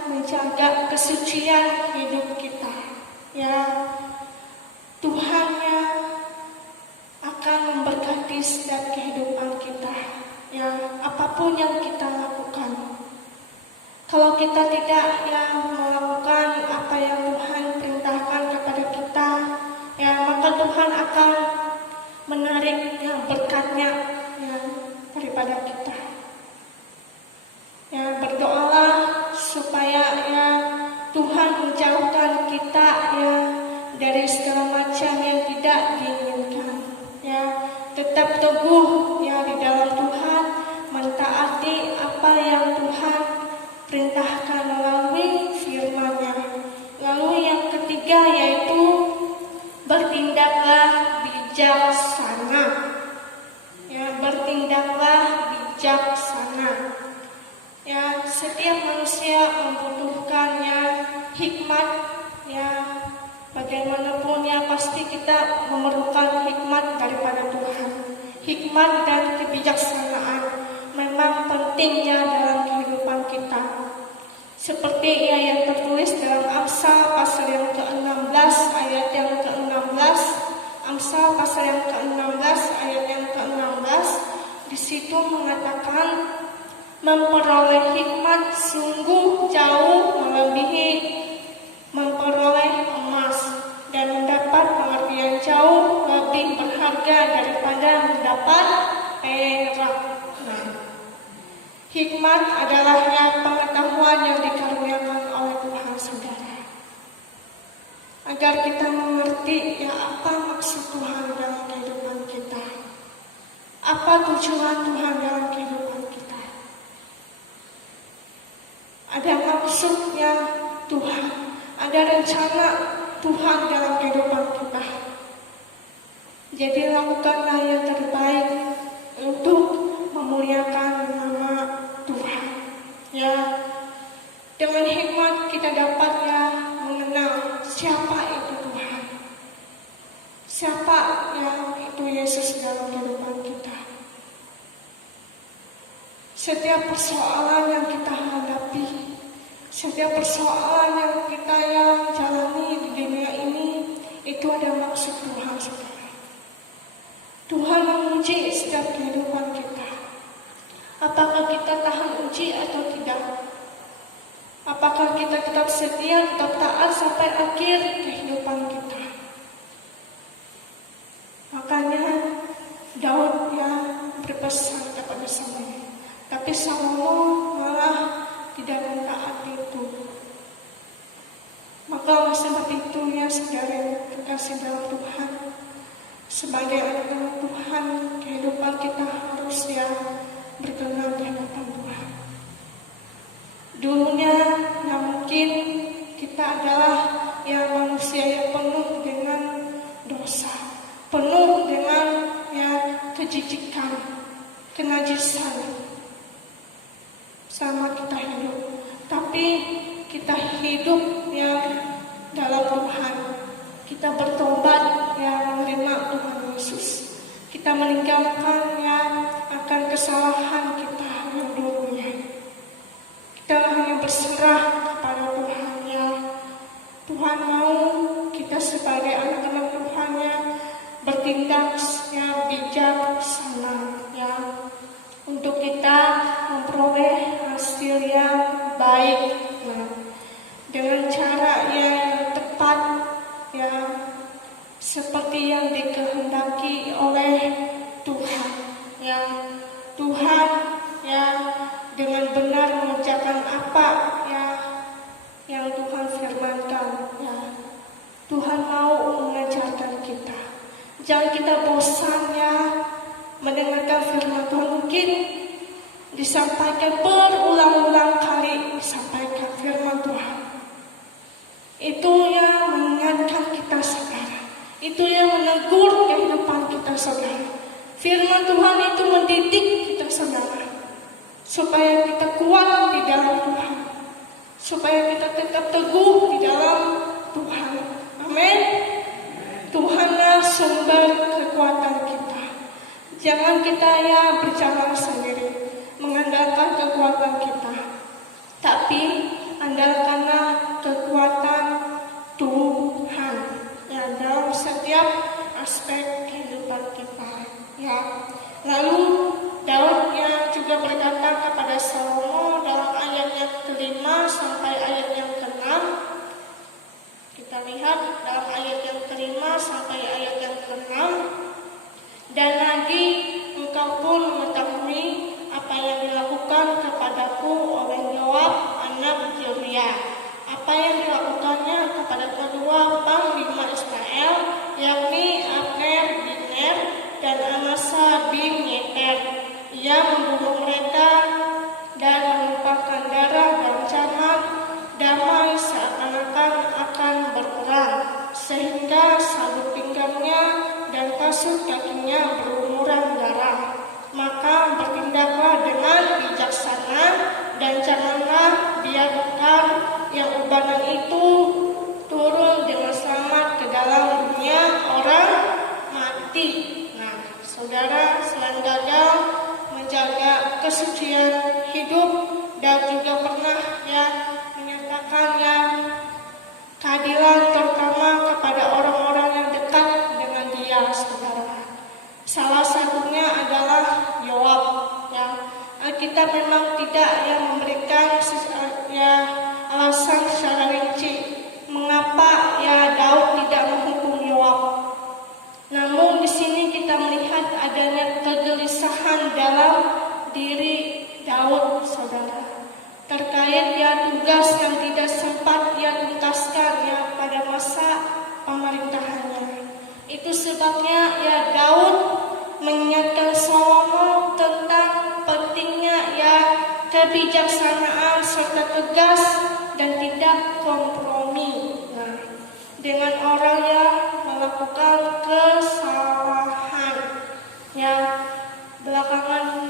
menjaga kesucian hidup kita. Tuhan akan memberkati setiap kehidupan kita. Apapun yang kita lakukan. Kalau kita tidak melakukan apa yang Tuhan perintahkan kepada kita, maka Tuhan akan menarik berkatnya daripada kita. Berdoalah supaya Tuhan menjauhkan kita dari segala macam yang tidak diinginkan. Tetap teguh bijaksana. Ya, setiap manusia membutuhkannya hikmat, ya, bagaimanapun ya pasti kita memerlukan hikmat daripada Tuhan. Hikmat dan kebijaksanaan memang pentingnya dalam kehidupan kita. Seperti yang tertulis dalam Amsal pasal yang ke-16 ayat yang ke-16. Amsal pasal yang ke-16 ayat yang ke-16, di situ mengatakan memperoleh hikmat sungguh jauh melebihi memperoleh emas, dan mendapat pengertian jauh lebih berharga daripada mendapat perak. Hikmat adalah pengetahuan yang dikaruniakan oleh Tuhan, saudara, agar kita mengerti apa maksud Tuhan dalam kehidupan kita, apa tujuan Tuhan dalam kehidupan kita. Ada maksudnya Tuhan, ada rencana Tuhan dalam kehidupan kita. Jadi lakukanlah yang terbaik untuk memuliakan nama Tuhan. Ya, dengan hikmat kita dapat mengenal siapa itu Tuhan, siapa itu Yesus dalam kehidupan kita. Setiap persoalan yang kita hadapi, setiap persoalan yang kita jalani di dunia ini, itu ada maksud Tuhan, saudara. Tuhan menguji setiap kehidupan kita. Apakah kita tahan uji atau tidak? Apakah kita tetap setia, tetap taat sampai akhir kehidupan kita? Makanya Daud berpesan kepada Salomo, tapi Salomo malah tidak mentaati itu. Maka oleh sebab itu saudara yang terkasih dalam Tuhan, sebagai anak Tuhan, kehidupan kita harus berkenan di hadapan Tuhan. Dulunya mungkin kita adalah manusia yang penuh dengan dosa, penuh dengan kejijikan, kenajisan selama kita hidup. Tapi kita hidup dalam Tuhan, kita bertobat menerima Tuhan Yesus, kita meninggalkan akan kesalahan kita yang dulunya. Kita hanya berserah kepada Tuhan. Tuhan mau kita sebagai anak-anak Tuhan bertindak bijaksana untuk kita memperoleh hasil yang baik dengan cara yang tepat seperti yang dikehendaki oleh Tuhan. Tuhan dengan benar mengerjakan apa yang Tuhan firmankan. Tuhan mau mengajarkan kita. Jangan kita bosan mendengarkan firman Tuhan. Mungkin disampaikan berulang-ulang kali, disampaikan firman Tuhan. Itu yang mengingatkan kita, saudara. Itu yang menegur kehidupan kita, saudara. Firman Tuhan itu mendidik kita, saudara, supaya kita kuat di dalam Tuhan, supaya kita tetap teguh di dalam Tuhan. Amin. Tuhanlah sumber kekuatan kita. Jangan kita berjalan sendiri mengandalkan kekuatan kita, tapi andalkanlah kekuatan Tuhan dalam setiap aspek kehidupan kita. Lalu Daud juga berkata kepada Salomo dalam ayat yang ke-5 sampai ayat yang ke-6. Kita lihat dalam ayat yang ke-5 sampai ayat yang ke-6. Dan lagi engkau pun mengetahui apa yang dilakukan kepadaku oleh Yoab anak Zeruya, apa yang dilakukannya kepada kedua panglima Israel, yakni Abner bin Ner dan Amasa bin Yeter. Ia membunuh mereka dan menumpahkan darah dan jahat damai seakan-akan akan berperang, sehingga sabuk pinggangnya dan kasut kakinya berlumuran darah. Maka bertindaklah dengan dan janganlah biarkan yang ubanan itu turun dengan selamat ke dalam dunia orang mati. Nah, saudara, selain gagal menjaga kesucian hidup dan juga pernah menyatakan keadilan terutama kepada orang-orang yang dekat dengan dia, saudara. Salah satunya adalah Yoab. Alkitab memang tidak memberikan alasan secara rinci mengapa Daud tidak menghukum Yoab. Namun di sini kita melihat adanya kegelisahan dalam diri Daud, saudara, terkait tugas yang tidak sempat tuntaskan pada masa pemerintahannya. Itu sebabnya Daud mengingatkan Salomo tentang pentingnya kebijaksanaan serta tegas dan tidak kompromi dengan orang yang melakukan kesalahan. Belakangan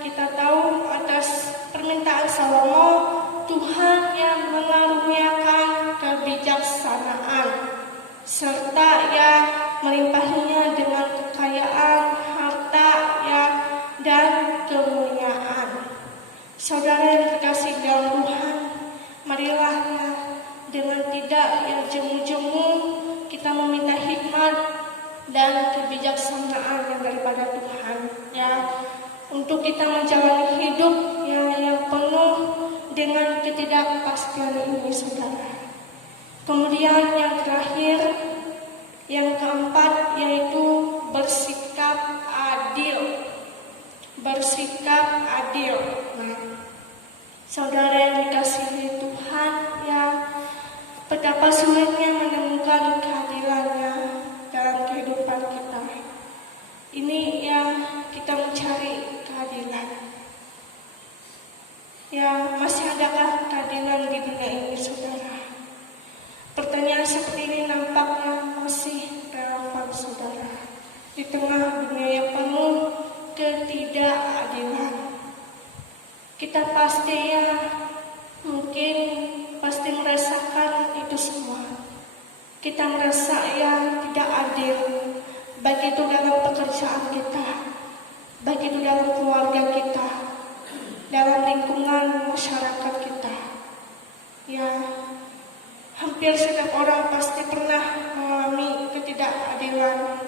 kita tahu atas permintaan Salomo, Tuhan yang mengaruniakan kebijaksanaan serta melimpahinya dengan kekayaan, harta dan kemuliaan. Saudara yang dikasihi dalam Tuhan, marilah dengan tidak jemu-jemu kita meminta hikmat dan kebijaksanaan yang daripada Tuhan untuk kita menjalani hidup yang penuh dengan ketidakpastian ini, saudara. Kemudian yang terakhir, yang keempat, yaitu bersikap adil. Bersikap adil. Saudara yang dikasihi Tuhan, betapa sulitnya menemukan keadilannya dalam kehidupan kita. Ini kita mencari keadilan. Masih adakah keadilan di dunia ini, saudara? Pertanyaan seperti ini nampaknya masih relevan, saudara, di tengah dunia yang penuh ketidakadilan. Kita pasti mungkin pasti merasakan itu semua. Kita merasa tidak adil, baik itu dalam pekerjaan kita, baik itu dalam keluarga kita, dalam lingkungan masyarakat kita. Hampir setiap orang pasti pernah mengalami ketidakadilan.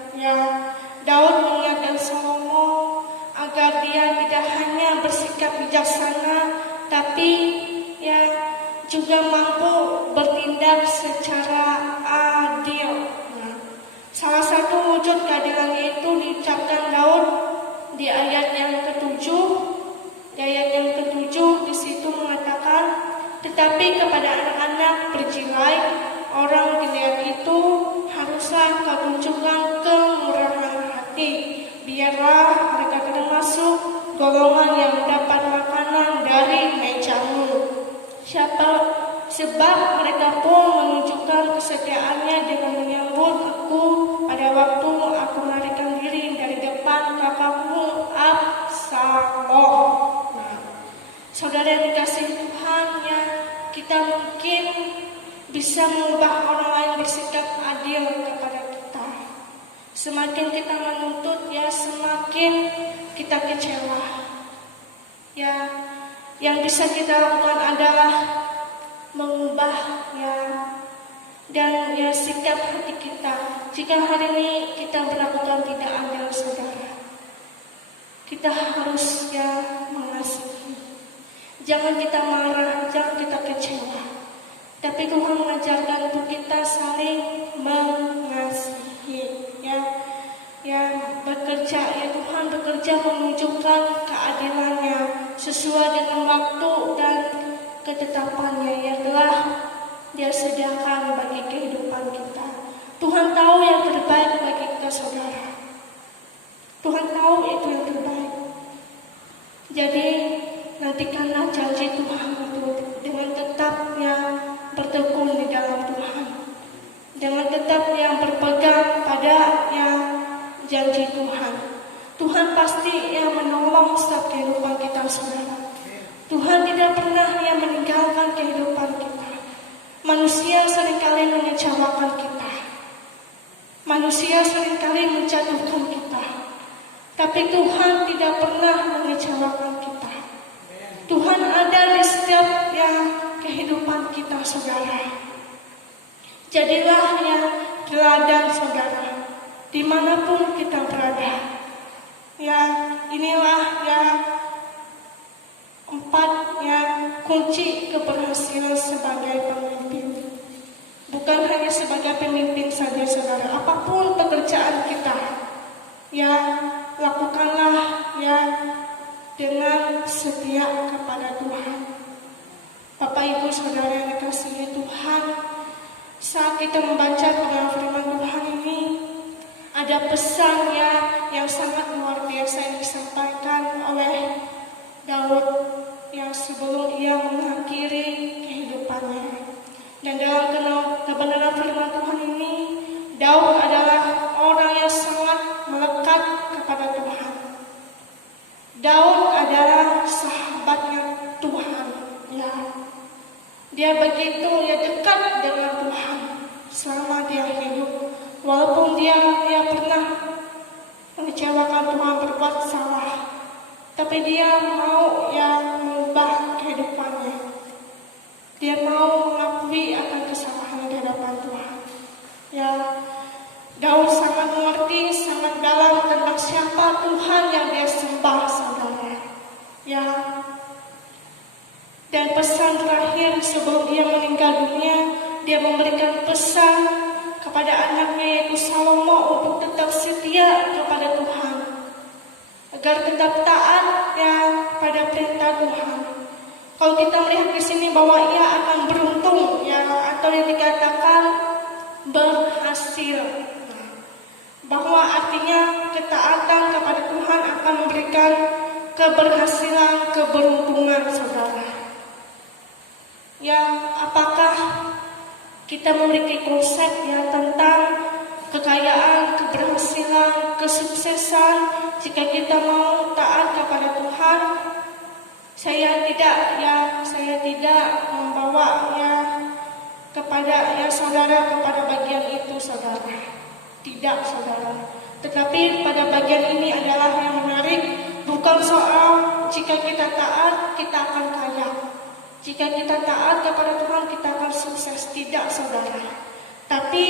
Daud mengingatkan Salomo agar dia tidak hanya bersikap bijaksana, tapi juga mampu bertindak secara adil. Salah satu wujud keadilannya itu diucapkan Daud di ayat yang ke-7. Di ayat yang ke-7 di situ mengatakan, tetapi kepada anak-anak berjilai orang Gilead itu haruslah kau tunjukkan kemurahan hati, biarlah mereka termasuk golongan yang mendapat makanan dari mejamu. Sebab mereka pun menunjukkan kesetiaannya dengan menyambut aku pada waktu aku melarikan diri dari depan kakakku Absalom. Saudara yang dikasihi Tuhan, kita mungkin bisa mengubah orang lain bersikap adil kepada kita. Semakin kita menuntut, semakin kita kecewa. Yang bisa kita lakukan adalah mengubah dan sikap hati kita. Jika hari ini kita berlakukan tidak adil, saudara, kita harus mengasihi. Jangan kita marah, jangan kita kecewa. Tapi Tuhan mengajarkan untuk kita saling mengasihi. Bekerja, Tuhan bekerja menunjukkan keadilannya sesuai dengan waktu dan ketetapannya yang telah Dia sediakan bagi kehidupan kita. Tuhan tahu yang terbaik bagi kita, saudara. Tuhan tahu itu yang terbaik. Jadi nantikanlah janji Tuhan itu dengan tetap bertekun di dalam Tuhan, dengan tetap berpegang pada janji Tuhan. Tuhan pasti menolong setiap kehidupan kita, saudara. Tuhan tidak Manusia seringkali mengecewakan kita. Manusia seringkali menjatuhkan kita. Tapi Tuhan tidak pernah mengecewakan kita. Tuhan ada di setiap kehidupan kita, saudara. Jadilah teladan, saudara, dimanapun kita berada. Inilah 4 kunci keberhasilan sebagai pemimpin. Bukan hanya sebagai pemimpin saja, saudara. Apapun pekerjaan kita, lakukanlah dengan setia kepada Tuhan. Bapak Ibu Saudara yang dikasihi Tuhan, saat kita membaca dalam firman Tuhan ini, ada pesan yang sangat luar biasa yang disampaikan oleh Daud sebelum ia mengakhiri kehidupannya. Dan dalam kebenaran firman Tuhan ini, Daud adalah orang yang sangat melekat kepada Tuhan. Daud adalah sahabatnya Tuhan. Dia begitu dekat dengan Tuhan selama dia hidup. Walaupun dia pernah mengecewakan Tuhan, berbuat salah, tapi dia mau mengubah kehidupannya. Dia mau mengakui akan kesalahannya di hadapan Tuhan. Daud sangat mengerti, sangat dalam tentang siapa Tuhan yang dia sembah, saudara. Dan pesan terakhir sebelum dia meninggal dunia, dia memberikan pesan kepada anaknya yaitu Salomo untuk tetap setia kepada Tuhan, agar tetap taat pada perintah Tuhan. Kalau kita melihat di sini bahwa ia akan beruntung atau yang dikatakan berhasil, bahwa artinya ketaatan kepada Tuhan akan memberikan keberhasilan, keberuntungan, saudara. Apakah kita memiliki konsep tentang kekayaan, keberhasilan, kesuksesan jika kita mau taat kepada Tuhan? Saya tidak membawa kepada saudara kepada bagian itu, saudara. Tidak, saudara. Tetapi pada bagian ini adalah yang menarik, bukan soal jika kita taat kita akan kaya. Jika kita taat kepada Tuhan kita akan sukses. Tidak, saudara. Tapi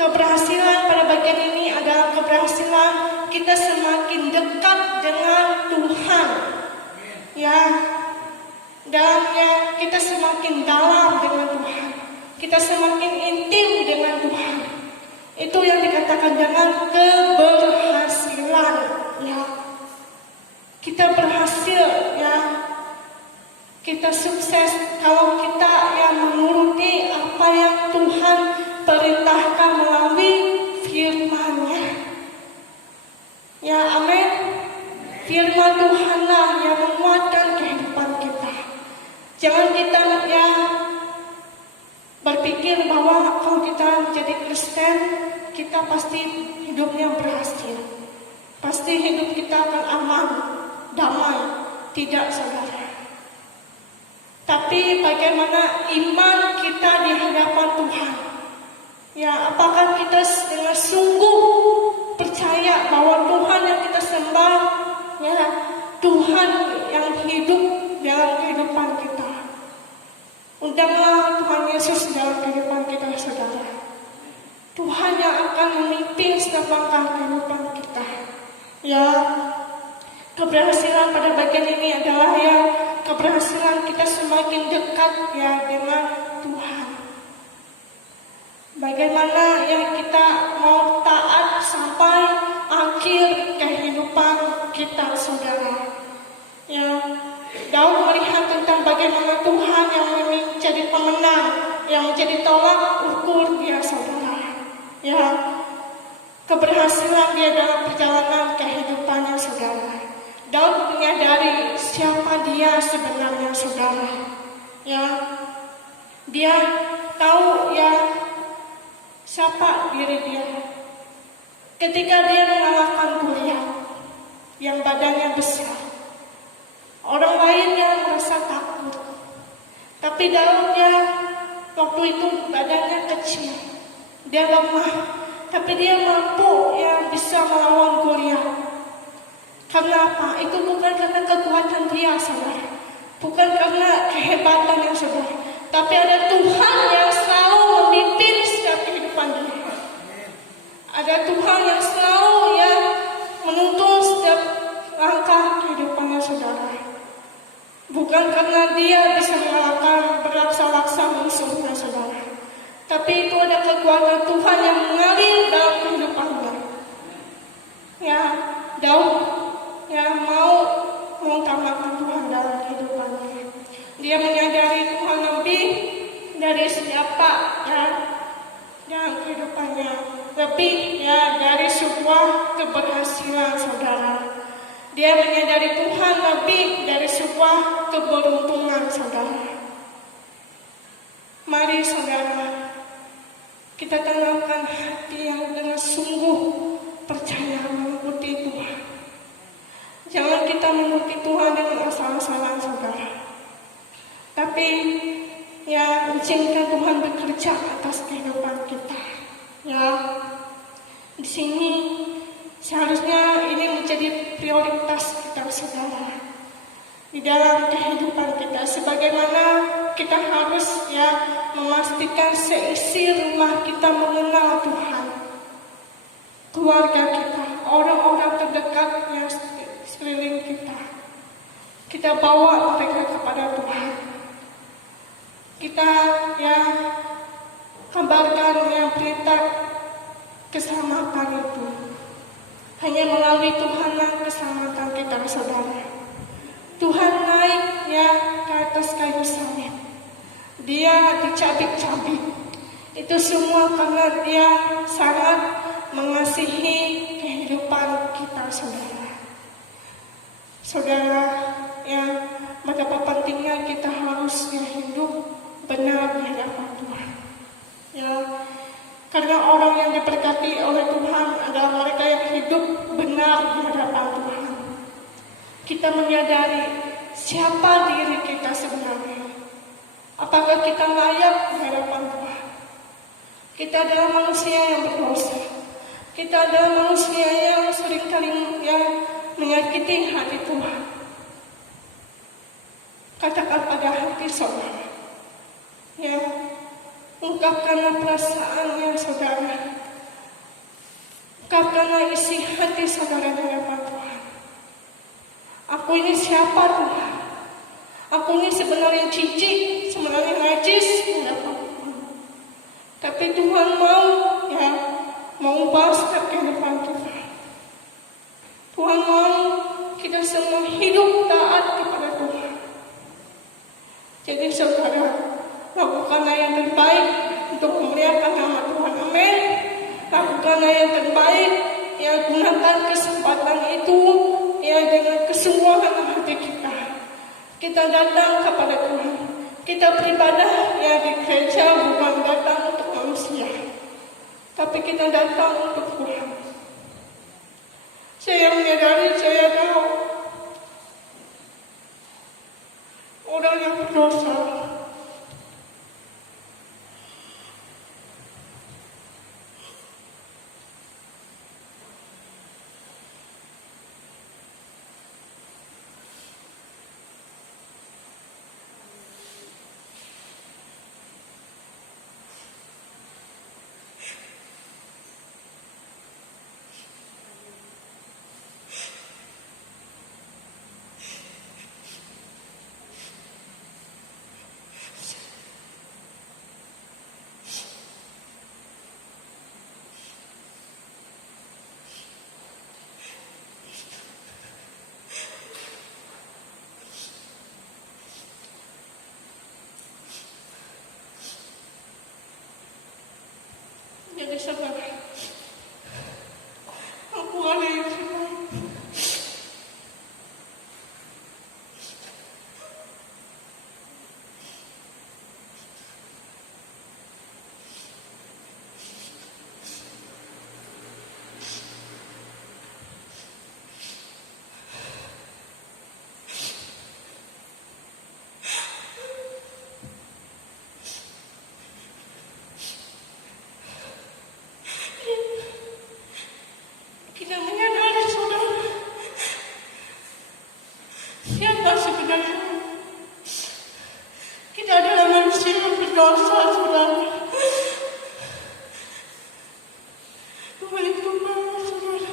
keberhasilan pada bagian ini adalah keberhasilan kita semakin dekat dengan Tuhan. Dan kita semakin dalam dengan Tuhan. Kita semakin intim dengan Tuhan. Itu yang dikatakan dengan keberhasilan. Kita berhasil, kita sukses kalau kita menuruti apa yang Tuhan perintahkan melalui firman-Nya. Amin. Firman Tuhanlah yang menguatkan kehidupan kita. Jangan kita berpikir bahwa kalau kita menjadi Kristen, kita pasti hidupnya berhasil. Pasti hidup kita akan aman, damai. Tidak, saudara. Tapi bagaimana iman kita di hadapan Tuhan? Apakah kita dengan sungguh percaya bahwa Tuhan yang kita sembah, Tuhan yang hidup dalam kehidupan kita? Undanglah Tuhan Yesus dalam kehidupan kita, saudara. Tuhan yang akan memimpin setiap langkah kehidupan kita. Keberhasilan pada bagian ini adalah keberhasilan kita semakin dekat dengan Tuhan. Bagaimana kita mau taat sampai akhir kehidupan kita, saudara. Daud melihat tentang bagaimana Tuhan yang menjadi pemenang, yang menjadi tolak ukur dia, saudara. Keberhasilan dia dalam perjalanan kehidupannya, saudara. Daud menyadari siapa dia sebenarnya, saudara. Dia tahu siapa diri dia. Ketika dia mengalahkan Goliat yang badannya besar, orang lain yang merasa takut. Tapi Daud waktu itu badannya kecil, dia lemah, tapi dia mampu yang bisa melawan Goliat. Karena apa? Itu bukan karena kekuatan dia, saudara, bukan karena kehebatannya, saudara, tapi ada Tuhan yang selalu memimpin setiap kehidupan dia. Ada Tuhan yang selalu menuntun setiap langkah kehidupannya, saudara. Bukan karena dia bisa mengalahkan beraksa-laksa musuhnya, saudara, tapi itu ada kekuatan Tuhan yang mengalir dalam kehidupannya. Daud mau mengutamakan Tuhan dalam kehidupannya. Dia menyadari Tuhan lebih dari siapa dalam kehidupannya, lebih dari sebuah keberhasilan, saudara. Dia menyadari Tuhan lebih dari sebuah keberuntungan, saudara. Mari, saudara, kita tanamkan hati yang dengan sungguh percaya mengikuti Tuhan. Jangan kita mengikuti Tuhan dengan asal-asalan, saudara, tapi izinkan Tuhan bekerja atas kehidupan kita. Di sini seharusnya ini menjadi prioritas kita, saudara, di dalam kehidupan kita. Sebagaimana kita harus memastikan seisi rumah kita mengenal Tuhan, keluarga kita, orang-orang terdekat yang sekeliling kita bawa mereka kepada Tuhan. Kita kabarkan perintah keselamatan itu. Hanya melalui Tuhan yang keselamatan kita, saudara. Tuhan naik ke atas kayu salib. Dia dicabik-cabik. Itu semua karena dia sangat mengasihi kehidupan kita, saudara. Saudara, betapa pentingnya kita harus hidup benar di hadapan Tuhan. Karena orang yang diberkati oleh Tuhan adalah mereka yang hidup benar di hadapan Tuhan. Kita menyadari siapa diri kita sebenarnya. Apakah kita layak di hadapan Tuhan? Kita adalah manusia yang berdosa. Kita adalah manusia yang seringkali menyakiti hati Tuhan. Katakan pada hati saudara, ungkapkanlah perasaannya, saudara. Ungkapkanlah isi hati saudara di hadapan Tuhan. Aku ini siapa, Tuhan? Aku ini sebenarnya cicik, sebenarnya najis di hadapan Tuhan. Tapi Tuhan mau mengubah setiap kehidupan kita. Tuhan mau kita semua hidup taat kepada Tuhan. Jadi saudara, lakukanlah yang terbaik untuk memuliakan nama Tuhan. Amin. Lakukanlah yang terbaik, gunakan kesempatan itu dengan kesungguhan hati kita. Kita datang kepada Tuhan. Kita beribadah di gereja bukan datang untuk manusia, tapi kita datang untuk Tuhan. Saya menyadari, saya tahu orang yang berdosa. apa sebenarnya? Kita adalah manusia yang berdosa, saudara. Waalaikumsalam, saudara.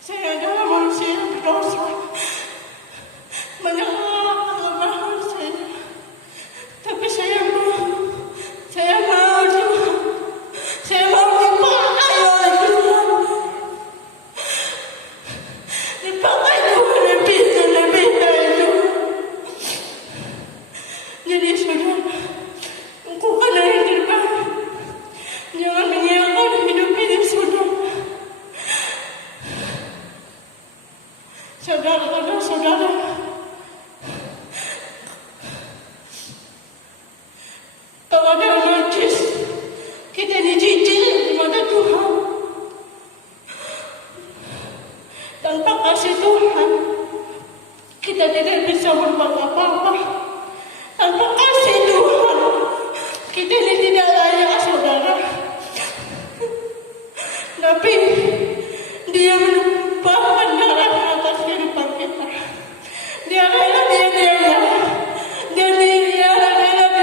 Saya adalah manusia yang berdosa. Menyalahi kelemahan saya. Tapi saya mau Tuhan. Saya mau dipakai oleh Tuhan. Dipakai Tuhan lebih dari itu. Jadi saudara, engkau pada yang terbaik. Jangan menyia-nyiakan hidup ini, saudara. Saudara, kalau ada najis, kita dicicil di mata Tuhan. Tanpa kasih Tuhan, kita tidak bisa berbuat apa-apa. Tanpa kasih Tuhan, kita ini tidak layak, saudara. Tapi Dia menumpahkan darah atas kehidupan kita. Dia rela, dia rela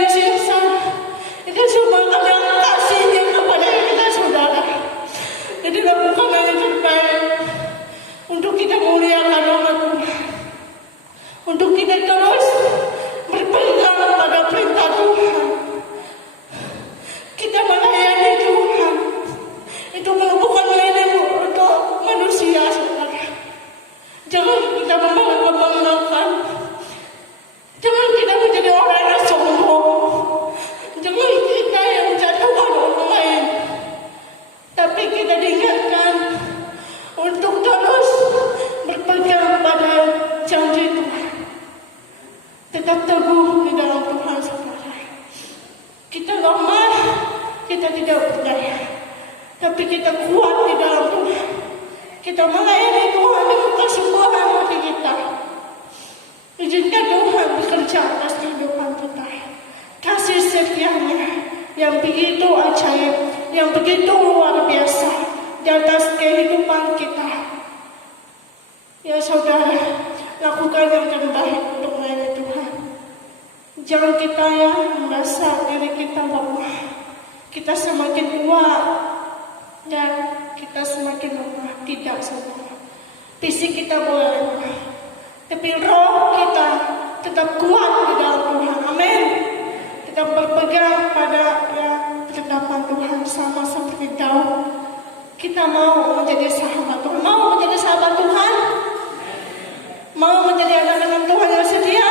disiksa. Itu semua karena kasihnya kepada kita, saudara. Jadi lakukanlah yang terbaik untuk kita muliakan nama Tuhan, untuk kita terus berpegang pada perintah Tuhan. Kita melayani Tuhan. Itu bukan melayani untuk manusia, saudara. Jangan kita membanggakan. Jangan kita menjadi orang yang sombong. Jangan kita yang menjatuhkan orang lain. Tapi kita diingatkan untuk terus berpegang pada janji Tuhan. Tetap teguh di dalam Tuhan, saudara. Kita lemah, kita tidak berdaya. Tapi kita kuat di dalam Tuhan. Kita melayani Tuhan dengan kesungguhan hati kita. Izinkan Tuhan bekerja atas kehidupan kita. Kasih setia-Nya yang begitu ajaib, yang begitu luar biasa di atas kehidupan kita. Ya saudara, lakukan yang terbaik untuk melayani Tuhan. Jangan kita merasa diri kita lemah. Kita semakin kuat dan kita semakin lemah. Tidak, saudara. Fisik kita boleh lemah, tapi roh kita tetap kuat di dalam Tuhan. Amin. Tetap berpegang pada ketetapan Tuhan, sama seperti Daud. Kita mau menjadi sahabat Tuhan. Mau menjadi sahabat Tuhan? Mau menjadi anak-anak Tuhan yang setia?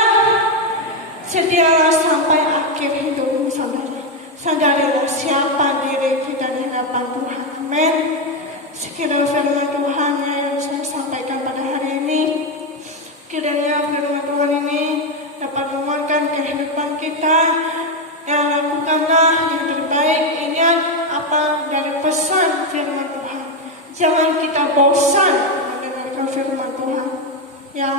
Setialah sampai akhir hidupmu, saudara. Sadarilah siapa diri kita di hadapan Tuhan. Amin. Sekiranya firman Tuhan yang saya sampaikan pada hari ini, kiranya firman Tuhan ini dapat menguatkan kehidupan kita. Yang lakukanlah yang terbaik. Ingat apa dari pesan firman Tuhan. Jangan kita bosan mendengarkan firman Tuhan, ya.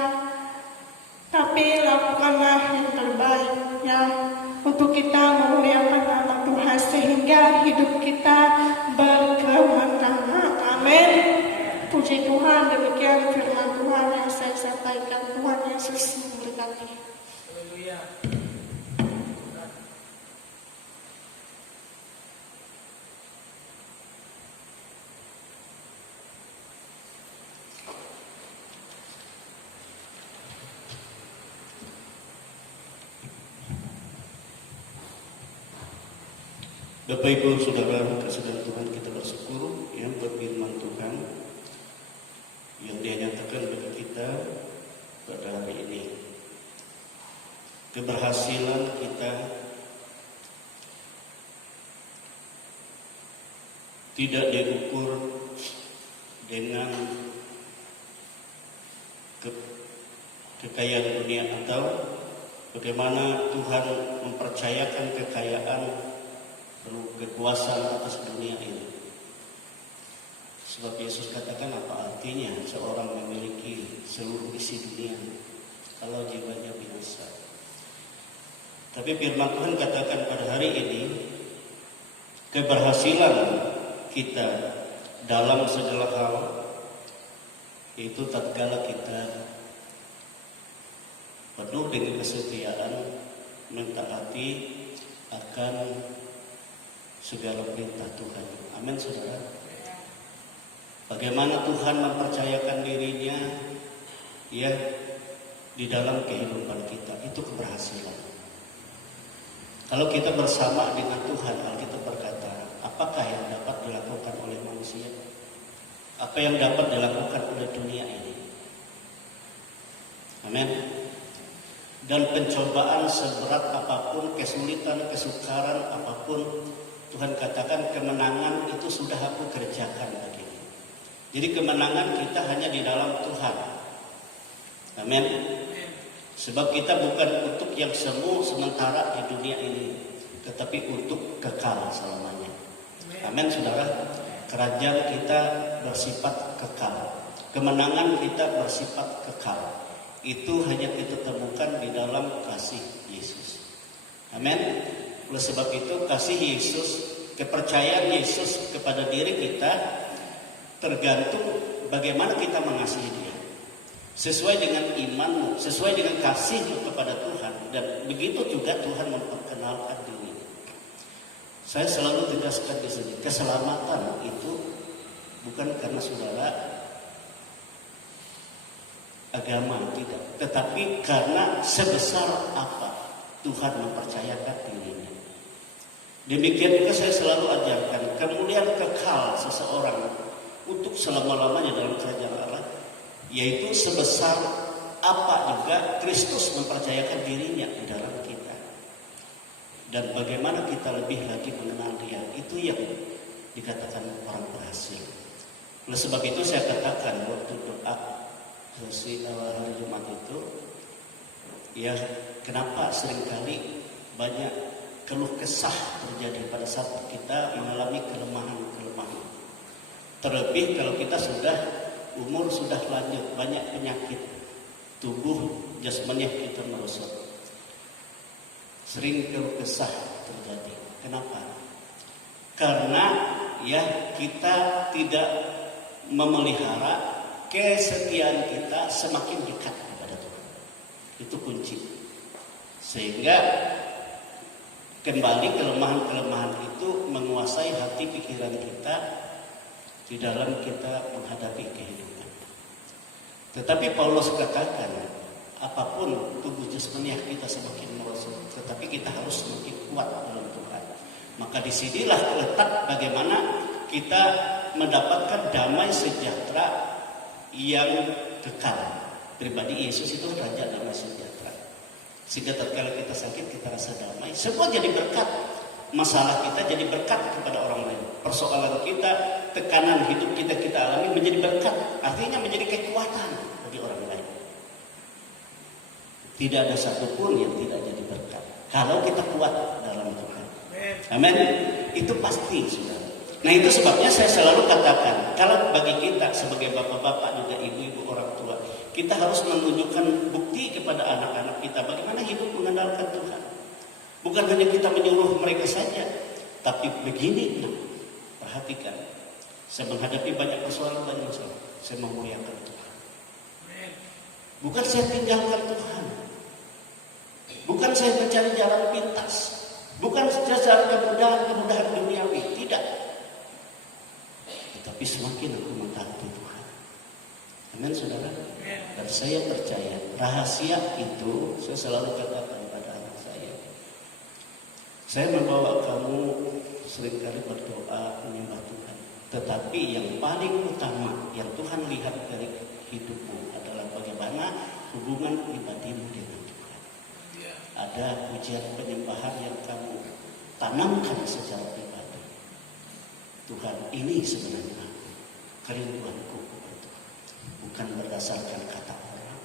Tapi lakukanlah yang terbaik, ya, untuk kita memuliakan nama Tuhan sehingga hidup kita berkemenangan. Amin. Puji Tuhan, demikian firman Tuhan yang saya sampaikan. Tuhan Yesus memberkati. Haleluya. Bapak Ibu Saudara, kasih Tuhan, kita bersyukur yang firman Tuhan yang Dia nyatakan bagi kita pada hari ini. Keberhasilan kita tidak diukur dengan kekayaan dunia atau bagaimana Tuhan mempercayakan kekayaan kekuasaan atas dunia ini. Sebab Yesus katakan, apa artinya seorang memiliki seluruh isi dunia kalau jiwanya binasa. Tapi firman Tuhan katakan pada hari ini, keberhasilan kita dalam segala hal itu tatkala kita penuh dengan kesetiaan mentaati akan segala perintah Tuhan. Amin, saudara. Bagaimana Tuhan mempercayakan dirinya ya di dalam kehidupan kita, itu keberhasilan. Kalau kita bersama dengan Tuhan, Alkitab berkata, apakah yang dapat dilakukan oleh manusia? Apa yang dapat dilakukan oleh dunia ini? Amin. Dan pencobaan seberat apapun, kesulitan, kesukaran apapun, Tuhan katakan kemenangan itu sudah aku kerjakan bagimu. Jadi kemenangan kita hanya di dalam Tuhan. Amin. Sebab kita bukan untuk yang semu sementara di dunia ini, tetapi untuk kekal selamanya. Amin, saudara. Kerajaan kita bersifat kekal. Kemenangan kita bersifat kekal. Itu hanya kita temukan di dalam kasih Yesus. Amin. Oleh sebab itu kasih Yesus, kepercayaan Yesus kepada diri kita tergantung bagaimana kita mengasihi Dia. Sesuai dengan imanmu, sesuai dengan kasihmu kepada Tuhan, dan begitu juga Tuhan memperkenalkan diri. Saya selalu tegaskan di sini, keselamatan itu bukan karena saudara agama tidak, tetapi karena sebesar apa Tuhan mempercayakan dirinya. Demikian juga saya selalu ajarkan, kemudian kekal seseorang untuk selama-lamanya dalam kerajaan Allah, yaitu sebesar apa juga Kristus mempercayakan dirinya di dalam kita. Dan bagaimana kita lebih lagi mengenal Dia, itu yang dikatakan orang berhasil. Oleh sebab itu saya katakan waktu doa hari Jumat itu, ya kenapa seringkali banyak keluh kesah terjadi pada saat kita mengalami kelemahan-kelemahan. Terlebih kalau kita umur sudah lanjut, banyak penyakit, tubuh jasmani kita merosot. Sering keluh kesah terjadi. Kenapa? Karena ya kita tidak memelihara kesetiaan kita semakin dekat kepada Tuhan. Itu kunci. Sehingga kembali kelemahan-kelemahan itu menguasai hati pikiran kita di dalam kita menghadapi kehidupan. Tetapi Paulus katakan, apapun tubuh jasmani kita semakin merosot, tetapi kita harus semakin kuat dalam Tuhan. Maka disinilah letak bagaimana kita mendapatkan damai sejahtera yang kekal. Pribadi Yesus itu raja damai sejahtera. Sehingga tatkala kita sakit kita rasa damai, semua jadi berkat. Masalah kita jadi berkat kepada orang lain. Persoalan kita, tekanan hidup kita alami menjadi berkat. Artinya menjadi kekuatan bagi orang lain. Tidak ada satupun yang tidak jadi berkat kalau kita kuat dalam Tuhan. Amin. Itu pasti, saudara. Nah itu sebabnya saya selalu katakan, kalau bagi kita sebagai bapak-bapak juga ibu-ibu orang tua, kita harus menunjukkan bukti kepada anak-anak kita bagaimana hidup mengandalkan Tuhan. Bukan hanya kita menyuruh mereka saja, tapi begini, perhatikan. Saya menghadapi banyak persoalan, saya memuliakan Tuhan. Bukan saya tinggalkan Tuhan. Bukan saya mencari jalan pintas. Bukan saja kemudahan duniawi. Tidak. Tetapi semakin aku mentaati Tuhan. Amin, saudara. Dan saya percaya rahasia itu saya selalu katakan pada anak saya. Saya membawa kamu seringkali berdoa menyembah Tuhan. Tetapi yang paling utama yang Tuhan lihat dari hidupmu adalah bagaimana hubungan pribadimu dengan Tuhan. Ada pujian penyembahan yang kamu tanamkan secara pribadi. Tuhan, ini sebenarnya aku, kerinduanku kepada Tuhan. Bukan berdasarkan kata orang,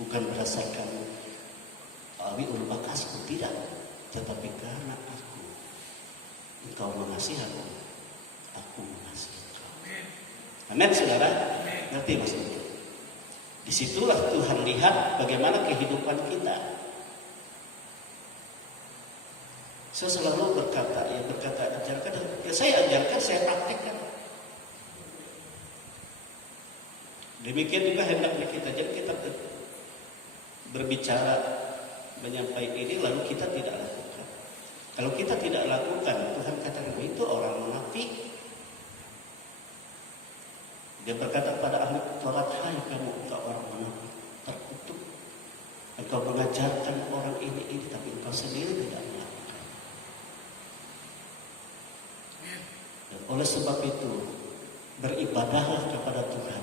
bukan berdasarkan wiul bakasku, tidak. Tetapi karena engkau mengasihi aku mengasihi engkau. Amin, saudara. Ngerti maksudnya? Disitulah Tuhan lihat bagaimana kehidupan kita. Saya selalu berkata ajarkan, ya saya ajarkan, saya praktekkan. Demikian juga hendaknya kita. Jadi kita berbicara, menyampaikan ini lalu kita tidak lakukan. Kalau kita tidak lakukan, Tuhan katakan itu orang munafik. Dia berkata pada ahli Taurat, hai kamu engkau orang munafik, terkutuk. Engkau mengajarkan orang ini, tapi engkau sendiri tidak melakukan. Dan oleh sebab itu, beribadahlah kepada Tuhan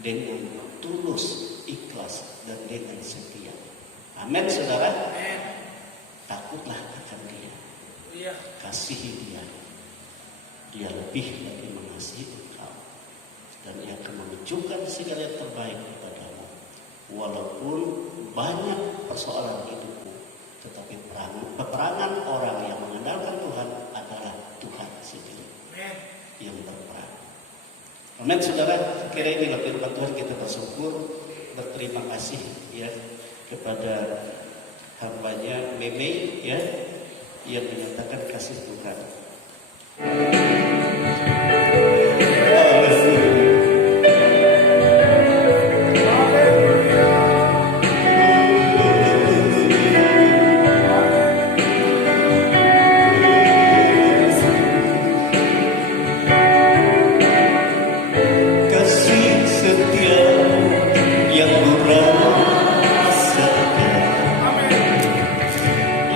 dengan tulus, ikhlas, dan dengan setia. Amin, saudara. Takutlah akan Dia, kasihi Dia. Dia lebih lagi mengasihi engkau, dan Ia akan menunjukkan segala yang terbaik kepadamu. Walaupun banyak persoalan hidupmu, tetapi peperangan orang yang mengandalkan Tuhan adalah Tuhan sendiri yang berperang. Amin, saudara. Kira inilah firman Tuhan. Kita bersyukur, berterima kasih ya kepada hambanya Meme ya yang menyatakan kasih Tuhan.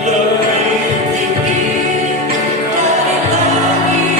Lebih tinggi dari langit.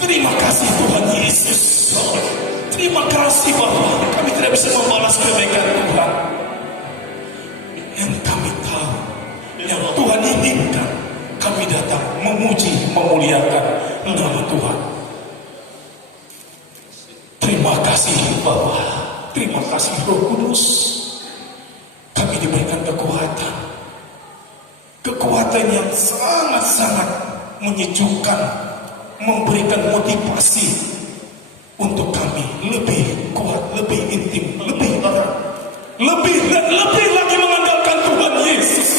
Terima kasih Tuhan Yesus. Terima kasih Bapa. Kami tidak bisa membalas kebaikan Tuhan. Yang kami tahu, yang Tuhan inginkan, kami datang memuji, memuliakan nama Tuhan. Terima Terima kasih Bapa, terima kasih Roh Kudus. Kami diberikan kekuatan yang sangat-sangat menyejukkan, memberikan motivasi untuk kami lebih kuat, lebih intim, lebih erat, lebih dan lebih lagi mengandalkan Tuhan Yesus.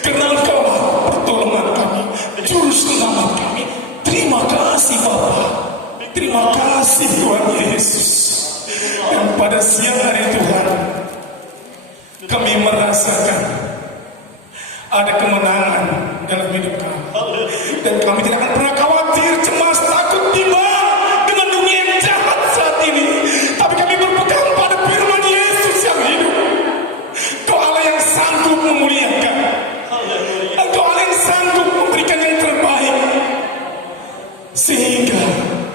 Karena Engkau pertolongan kami, juru selamat kami. Terima kasih Bapa, terima kasih Tuhan Yesus. Dan pada siang hari Tuhan, kami merasakan ada kemenangan dalam hidup kami. Dan kami tidak akan pernah khawatir, cemas, takut, bimbang dengan dunia yang jahat saat ini. Tapi kami berpegang pada firman Yesus yang hidup. Engkau Allah yang sanggup memuliakan. Engkau Allah yang sanggup memberikan yang terbaik. Sehingga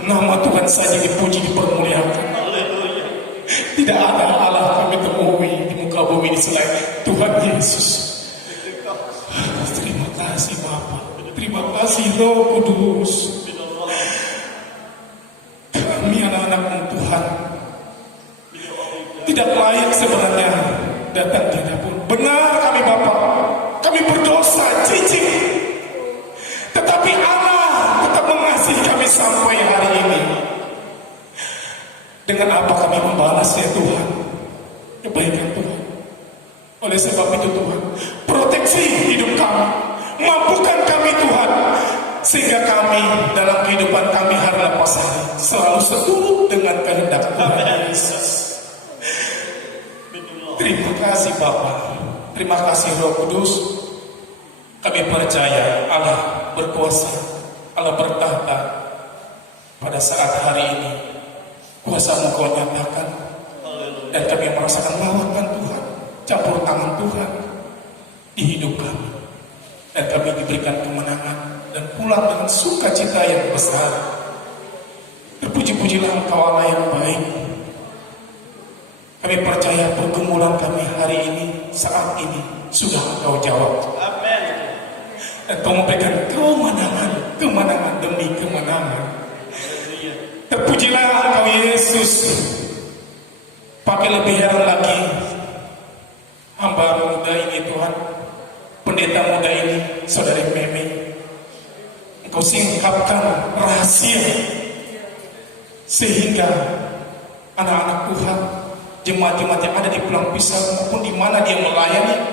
nama Tuhan saja dipuji, dipermuliakan. Tidak ada Allah kami temui di muka bumi ini selain Tuhan Yesus. Terima kasih Bapa, terima kasih Roh Kudus. Kami anak-anak Tuhan tidak layak sebenarnya datang di hadapan. Benar kami Bapa, kami berdosa, cicik. Tetapi Allah tetap mengasihi kami sampai hari ini. Dengan apa kami membalasnya Tuhan? Kebaikan Tuhan. Oleh sebab itu Tuhan, proteksi hidup kami, mampukan kami Tuhan, sehingga kami dalam kehidupan kami hari lepas hari selalu seturut dengan kehendak Tuhan Yesus. Terima kasih Bapa, terima kasih Roh Kudus. Kami percaya Allah berkuasa, Allah bertahta. Pada saat hari ini kuasa-Mu Kau nyatakan, dan kami merasakan lawakan Tuhan, campur tangan Tuhan di hidup kami, dan kami diberikan kemenangan dan pulang dengan sukacita yang besar. Terpuji-pujilah Engkau Allah yang baik. Kami percaya pergumulan kami hari ini, saat ini sudah Engkau jawab. Amin. Dan Kau memberikan kemenangan demi kemenangan. Terpujilah Engkau Yesus. Pakai lebih lagi hamba muda ini Tuhan, pendeta muda ini, Saudari Memi. Engkau singkapkan rahasia sehingga anak-anak Tuhan, jemaat-jemaat yang ada di Pulang Pisau maupun di mana dia melayani,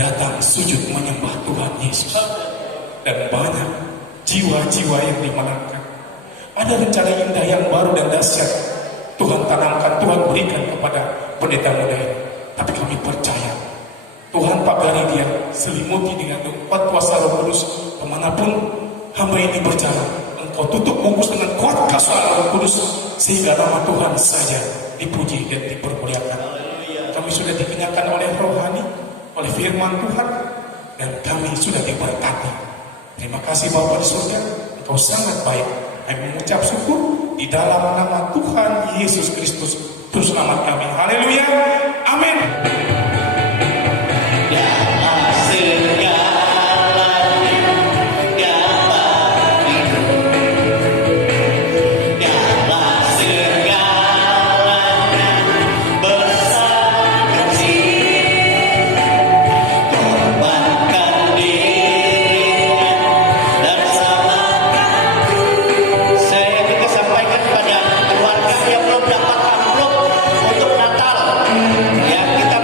datang sujud menyembah Tuhan Yesus. Dan banyak jiwa-jiwa yang dimenangkan. Ada rencana indah yang baru dan dahsyat Tuhan tanamkan, Tuhan berikan kepada pendeta muda ini. Tapi kami percaya Tuhan pagari dia, selimuti dengan kuat kuasa Roh Kudus. Kemanapun hamba ini berjalan, Engkau tutup bungkus dengan kuat kuasa Roh Kudus, sehingga nama Tuhan saja dipuji dan dipermuliakan. Kami sudah dikenyangkan oleh rohani, oleh firman Tuhan, dan kami sudah diberkati. Terima kasih Bapa di surga, Engkau sangat baik. Kami mengucap syukur di dalam nama Tuhan Yesus Kristus, Juru Selamat kami. Haleluya, amin. Kita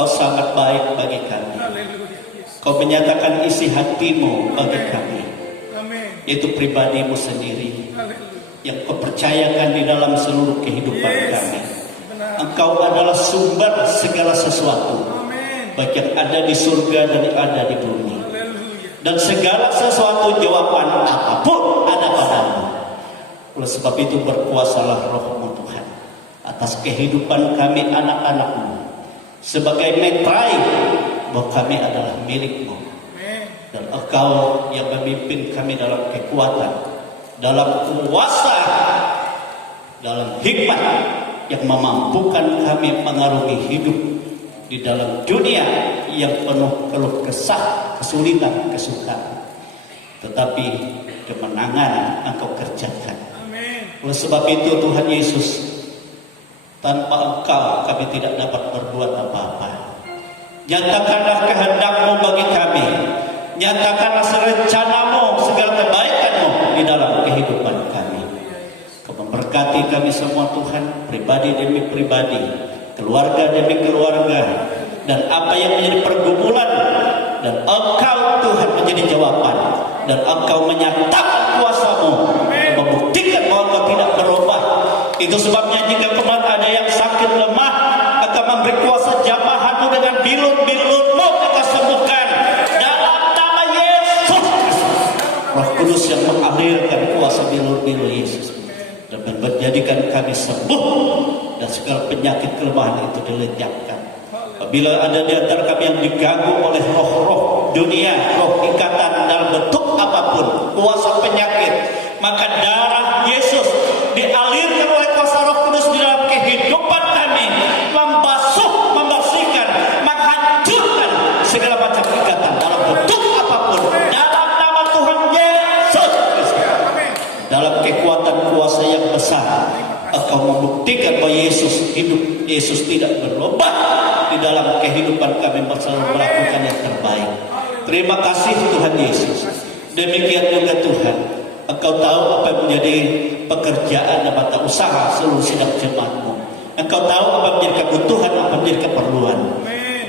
Engkau sangat baik bagi kami. Kau menyatakan isi hatimu bagi kami, yaitu pribadimu sendiri yang kau percayakan di dalam seluruh kehidupan kami. Engkau adalah sumber segala sesuatu, baik yang ada di surga dan yang ada di bumi. Dan segala sesuatu, jawaban apapun ada padamu. Oleh sebab itu berkuasalah Roh-Mu Tuhan atas kehidupan kami anak-anak-Mu, sebagai metrai bahwa kami adalah milik-Mu. Dan Engkau yang memimpin kami dalam kekuatan, dalam kuasa, dalam hikmat yang memampukan kami mengarungi hidup di dalam dunia yang penuh keluh kesah, kesulitan, kesukaran. Tetapi kemenangan Engkau kerjakan. Oleh sebab itu Tuhan Yesus, tanpa Engkau kami tidak dapat berbuat apa-apa. Nyatakanlah kehendak-Mu bagi kami. Nyatakanlah rencana-Mu, segala kebaikan-Mu di dalam kehidupan kami. Kau memberkati kami semua Tuhan, pribadi demi pribadi, keluarga demi keluarga, dan apa yang menjadi pergumulan, dan Engkau Tuhan menjadi jawaban, dan Engkau menyatakan kuasa-Mu, membuktikan bahwa Engkau tidak berubah. Itu sebabnya jika kemarin ada yang sakit lemah, Engkau memberi kuasa jamahan-Mu dengan bilut-bilut-Mu Engkau sembuhkan dalam nama Yesus. Roh Kudus yang mengalirkan kuasa bilut-bilut Yesus dan menjadikan kami sembuh dan segala penyakit kelemahan itu dilenyapkan. Apabila ada di antara kami yang diganggu oleh roh-roh dunia, roh ikatan dalam bentuk apapun, kuasa penyakit, maka darah Yesus dialirkan oleh kuasa Roh Kudus di dalam kehidupan kami, membasuh, membersihkan, menghancurkan segala macam ikatan dalam bentuk apapun, dalam nama Tuhan Yesus. Dalam kekuatan kuasa yang besar, Engkau membuktikan bahwa Yesus hidup, Yesus tidak berubah di dalam kehidupan kami, selalu melakukan yang terbaik. Terima kasih Tuhan Yesus. Demikian juga Tuhan, Engkau tahu apa yang menjadi pekerjaan dan mata usaha seluruh sidang jemaat-Mu. Engkau tahu apa menjadi kebutuhan, apa menjadi keperluan.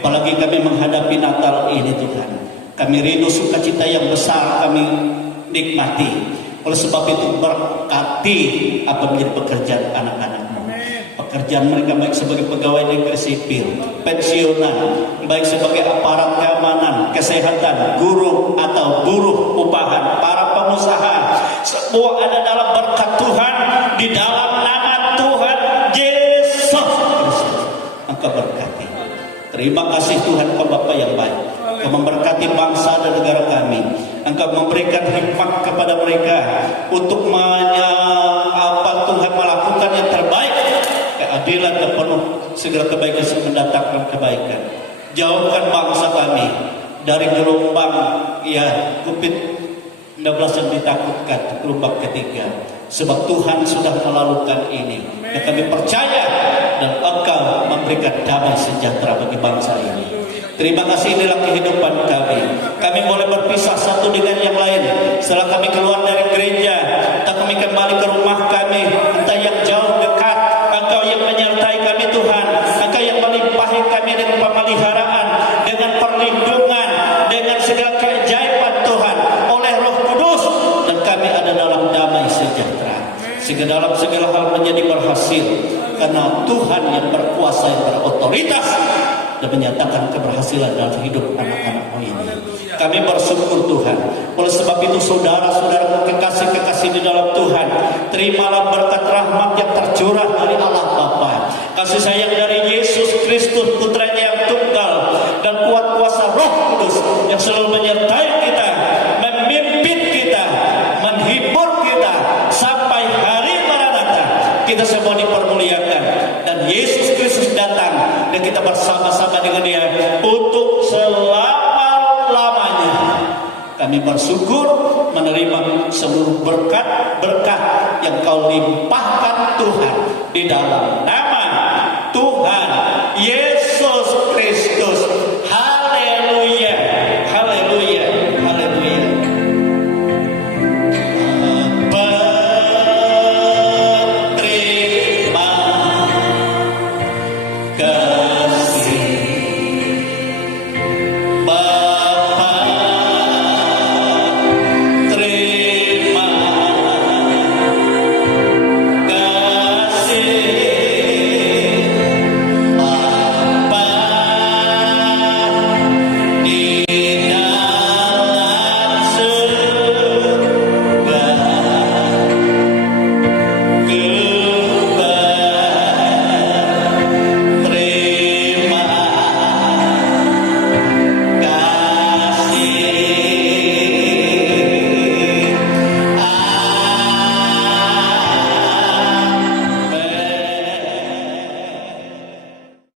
Apalagi kami menghadapi Natal ini Tuhan, kami rindu sukacita yang besar kami nikmati. Oleh sebab itu berkati apa menjadi pekerjaan anak-anak-Mu, pekerjaan mereka baik sebagai pegawai negeri sipil, pensiunan, baik sebagai aparat keamanan, kesehatan, guru atau buruh upahan, para pengusaha, semua ada dalam berkat Tuhan di dalam nama Tuhan Yesus Kristus. Engkau berkati. Terima kasih Tuhan, Kau Bapa yang baik. Kau memberkati bangsa dan negara kami. Engkau memberikan hikmat kepada mereka untuk Tuhan melakukan yang terbaik, keadilan dan penuh segala kebaikan yang mendatangkan kebaikan. Jauhkan bangsa kami dari gelombang COVID-19 yang ditakutkan, gelombang ketiga. Sebab Tuhan sudah melalukan ini, dan kami percaya dan Engkau memberikan damai sejahtera bagi bangsa ini. Terima kasih, inilah kehidupan kami. Kami boleh berpisah satu dengan yang lain. Setelah kami keluar dari gereja, entah kami kembali ke rumah kami, entah yang jauh dekat, Engkau yang menyertai kami Tuhan. Engkau yang melimpahi kami dengan pemeliharaan, dengan perlindungan, dengan segala keajaiban Tuhan oleh Roh Kudus, dan kami ada dalam damai sejahtera. Sehingga dalam segala hal menjadi berhasil, karena Tuhan yang berkuasa, yang berotoritas, dan menyatakan keberhasilan dalam hidup anak-anak-Mu ini. Kami bersyukur Tuhan. Oleh sebab itu saudara-saudara kekasih-kekasih di dalam Tuhan, terimalah berkat rahmat yang tercurah dari Allah Bapa, kasih sayang dari Yesus Kristus Putranya yang tunggal, dan kuat kuasa Roh Kudus yang selalu menyertai kita, memimpin kita, menghibur kita sampai hari Maranatha. Kita semua dipermuliakan dan Yesus Kristus datang, dan kita bersama-sama dengan Dia untuk selama-lamanya. Kami bersyukur menerima seluruh berkat-berkat yang Kau limpahkan Tuhan di dalam nama Tuhan Yesus Kristus.